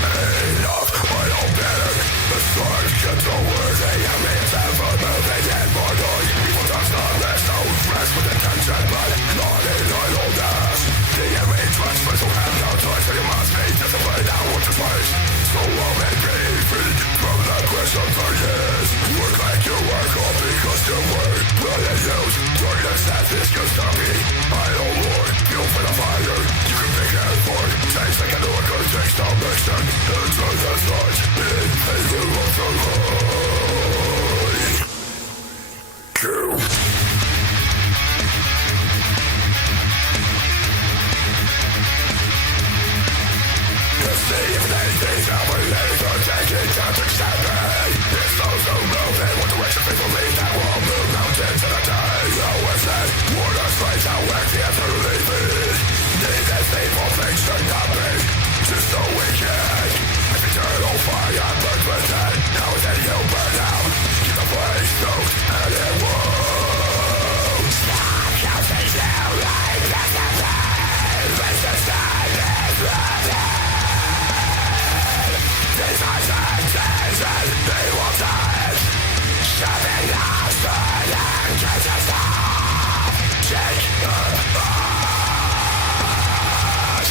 Enough, I don't panic. The stars get to work. The enemy's ever moving and more noise. People does not rest, don't rest with intention, but not in idleness. The enemy tries to have no choice, but you must be disciplined out with your place. So long and free from the question for years. Work like you work all because you work. Well and use darkness as this goes to me. I don't Lord, you for the fire. You can pick and fork. Takes like a new one, takes no mission. Into the sun, in favor of the light. Two. See if anything's happening, they're taking time to accept me. It's those who move in what direction people lead that will move mountains in a day. Oh, is it? War the slaves, how whack the answer to leave it. These evil things should not be just so wicked. If eternal fire burns within, how is it you burn out? Keep the place soaked and it won't stop. Counting down like that's the pain. Resistance is ready. These are sentences, they will touch. Shoving us burning, can't you stop? Take the paws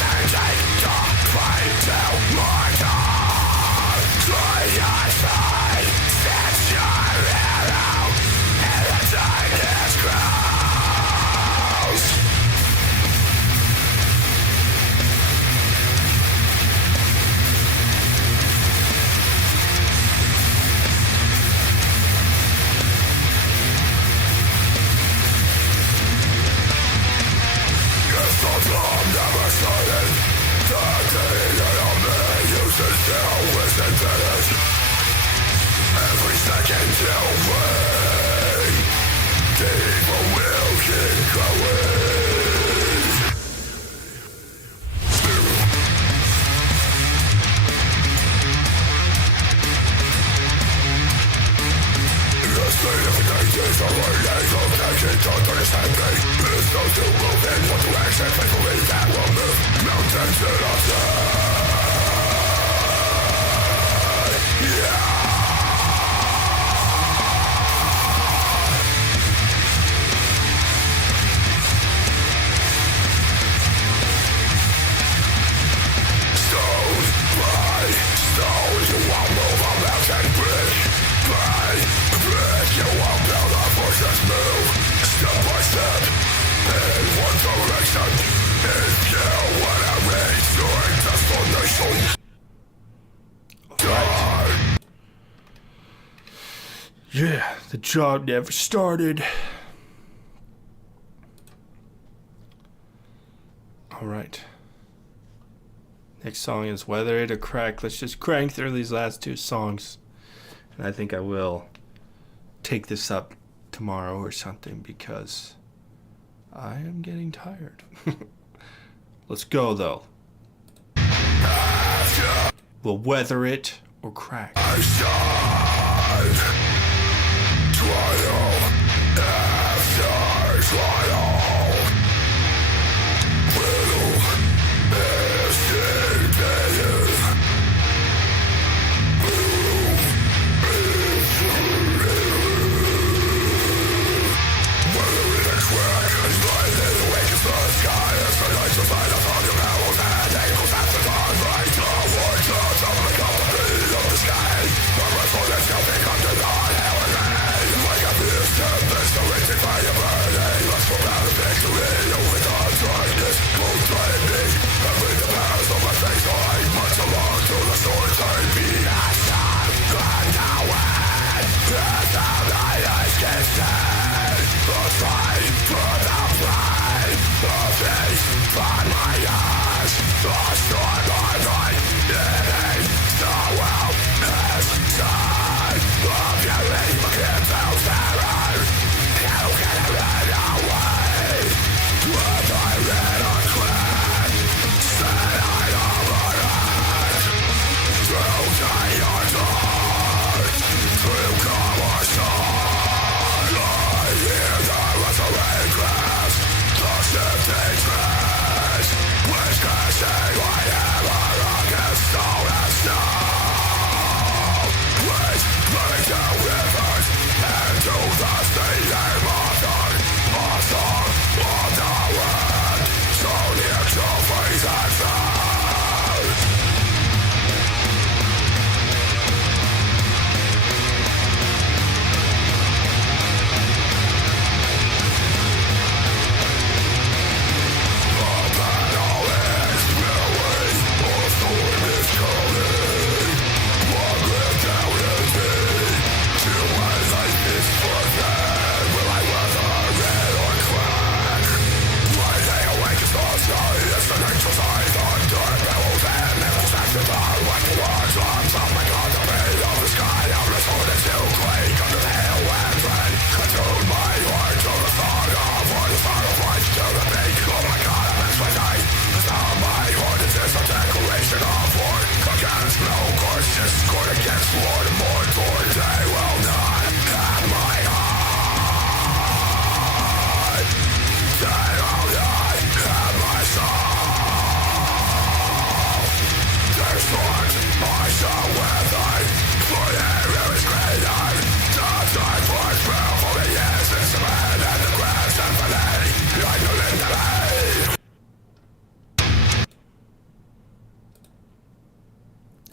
and take the fight till mortal. Try your side, set your arrow, and the darkness grows. I'm never started. The thing that I'm using still isn't finished. Every second till way, the evil will keep going. The state of the is a learning of taking to understand me. It's those who move in what direction faithfully that will move mountains in a day. Yeah. Stone by stone, you won't move a mountain brick by brick. You won't build a fortress move step by step in one direction. If you wanna reach your destination, die. Yeah, the job never started. Alright. Next song is Whether It or Crack. Let's just crank through these last two songs. And I think I will take this up tomorrow or something because I am getting tired. Let's go though. We'll weather it or crack. I shine. Trial after trial. Will is better. Whether it is crack and lightning awakens the sky as the lights of light upon your mouth and angels at the dawn light towards the top of the company of the sky. The restful is helping under the hell and rain. Like a beast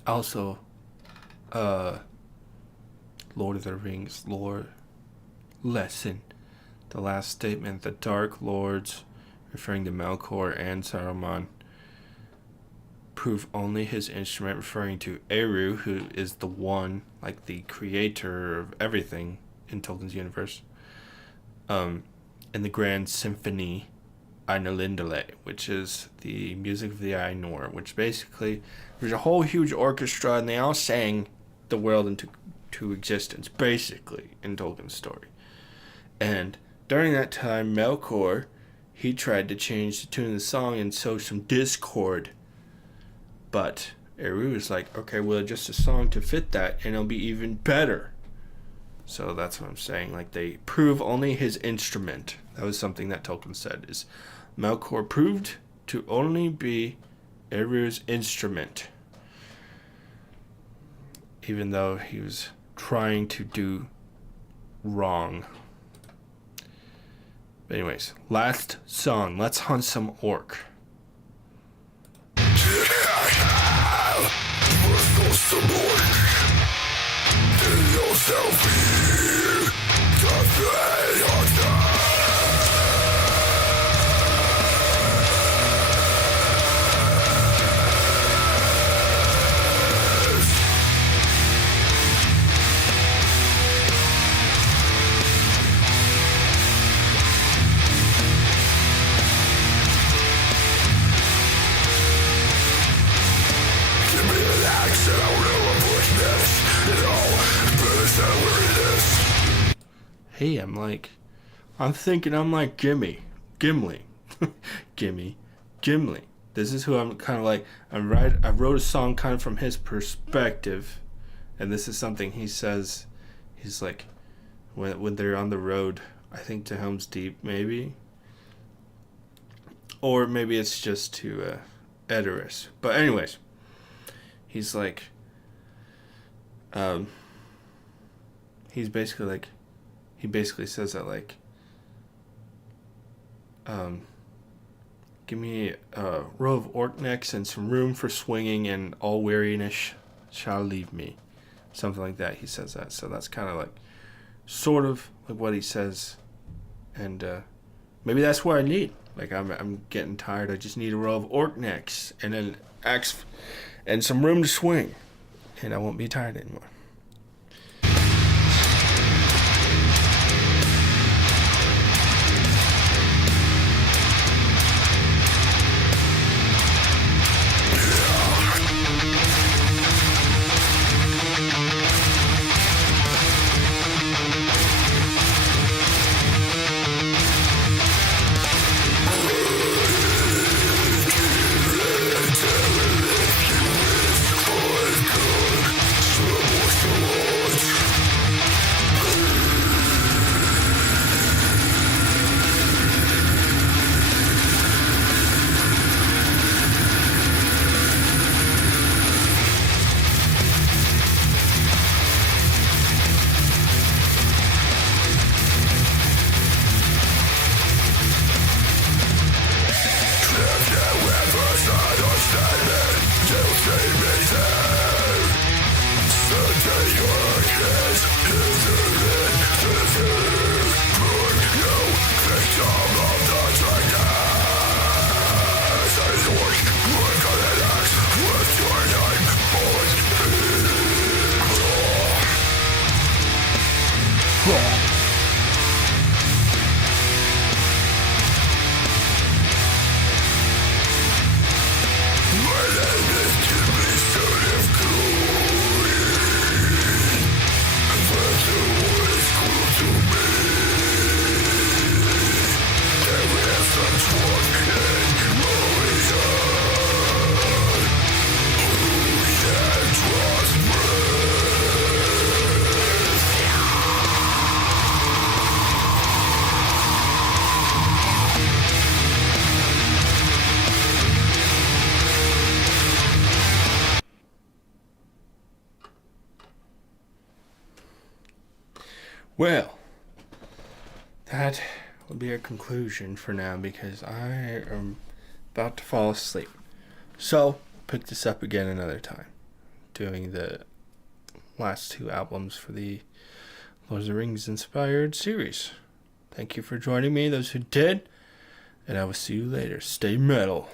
Also, Lord of the Rings lore lesson. The last statement, the Dark Lords, referring to Melkor and Saruman, prove only his instrument, referring to Eru, who is the one, like the creator of everything in Tolkien's universe, in the Grand Symphony Ainulindale, which is the music of the Ainur, which basically, there's a whole huge orchestra, and they all sang the world into existence, basically, in Tolkien's story. And during that time, Melkor, he tried to change the tune of the song and sow some discord. But Eru is like, okay, well, adjust a song to fit that, and it'll be even better. So that's what I'm saying. Like, they prove only his instrument. That was something that Tolkien said, is Melkor proved to only be Eru's instrument, even though he was trying to do wrong. But anyways, last song. Let's hunt some orc. Hey, I'm like Gimli. Gimli. This is who I'm kind of like. I wrote a song kind of from his perspective, and this is something he says. He's like, when they're on the road, I think to Helm's Deep, maybe, or maybe it's just to Edoras. But anyways, he's like, he's basically like. He basically says that, like, give me a row of orc necks and some room for swinging, and all weariness shall leave me. Something like that, he says that. So that's kind of like, sort of like what he says. And maybe that's what I need. Like, I'm getting tired. I just need a row of orc necks and an axe and some room to swing. And I won't be tired anymore. To Well, that will be our conclusion for now because I am about to fall asleep. So, pick this up again another time, doing the last 2 albums for the Lord of the Rings inspired series. Thank you for joining me, those who did, and I will see you later. Stay metal.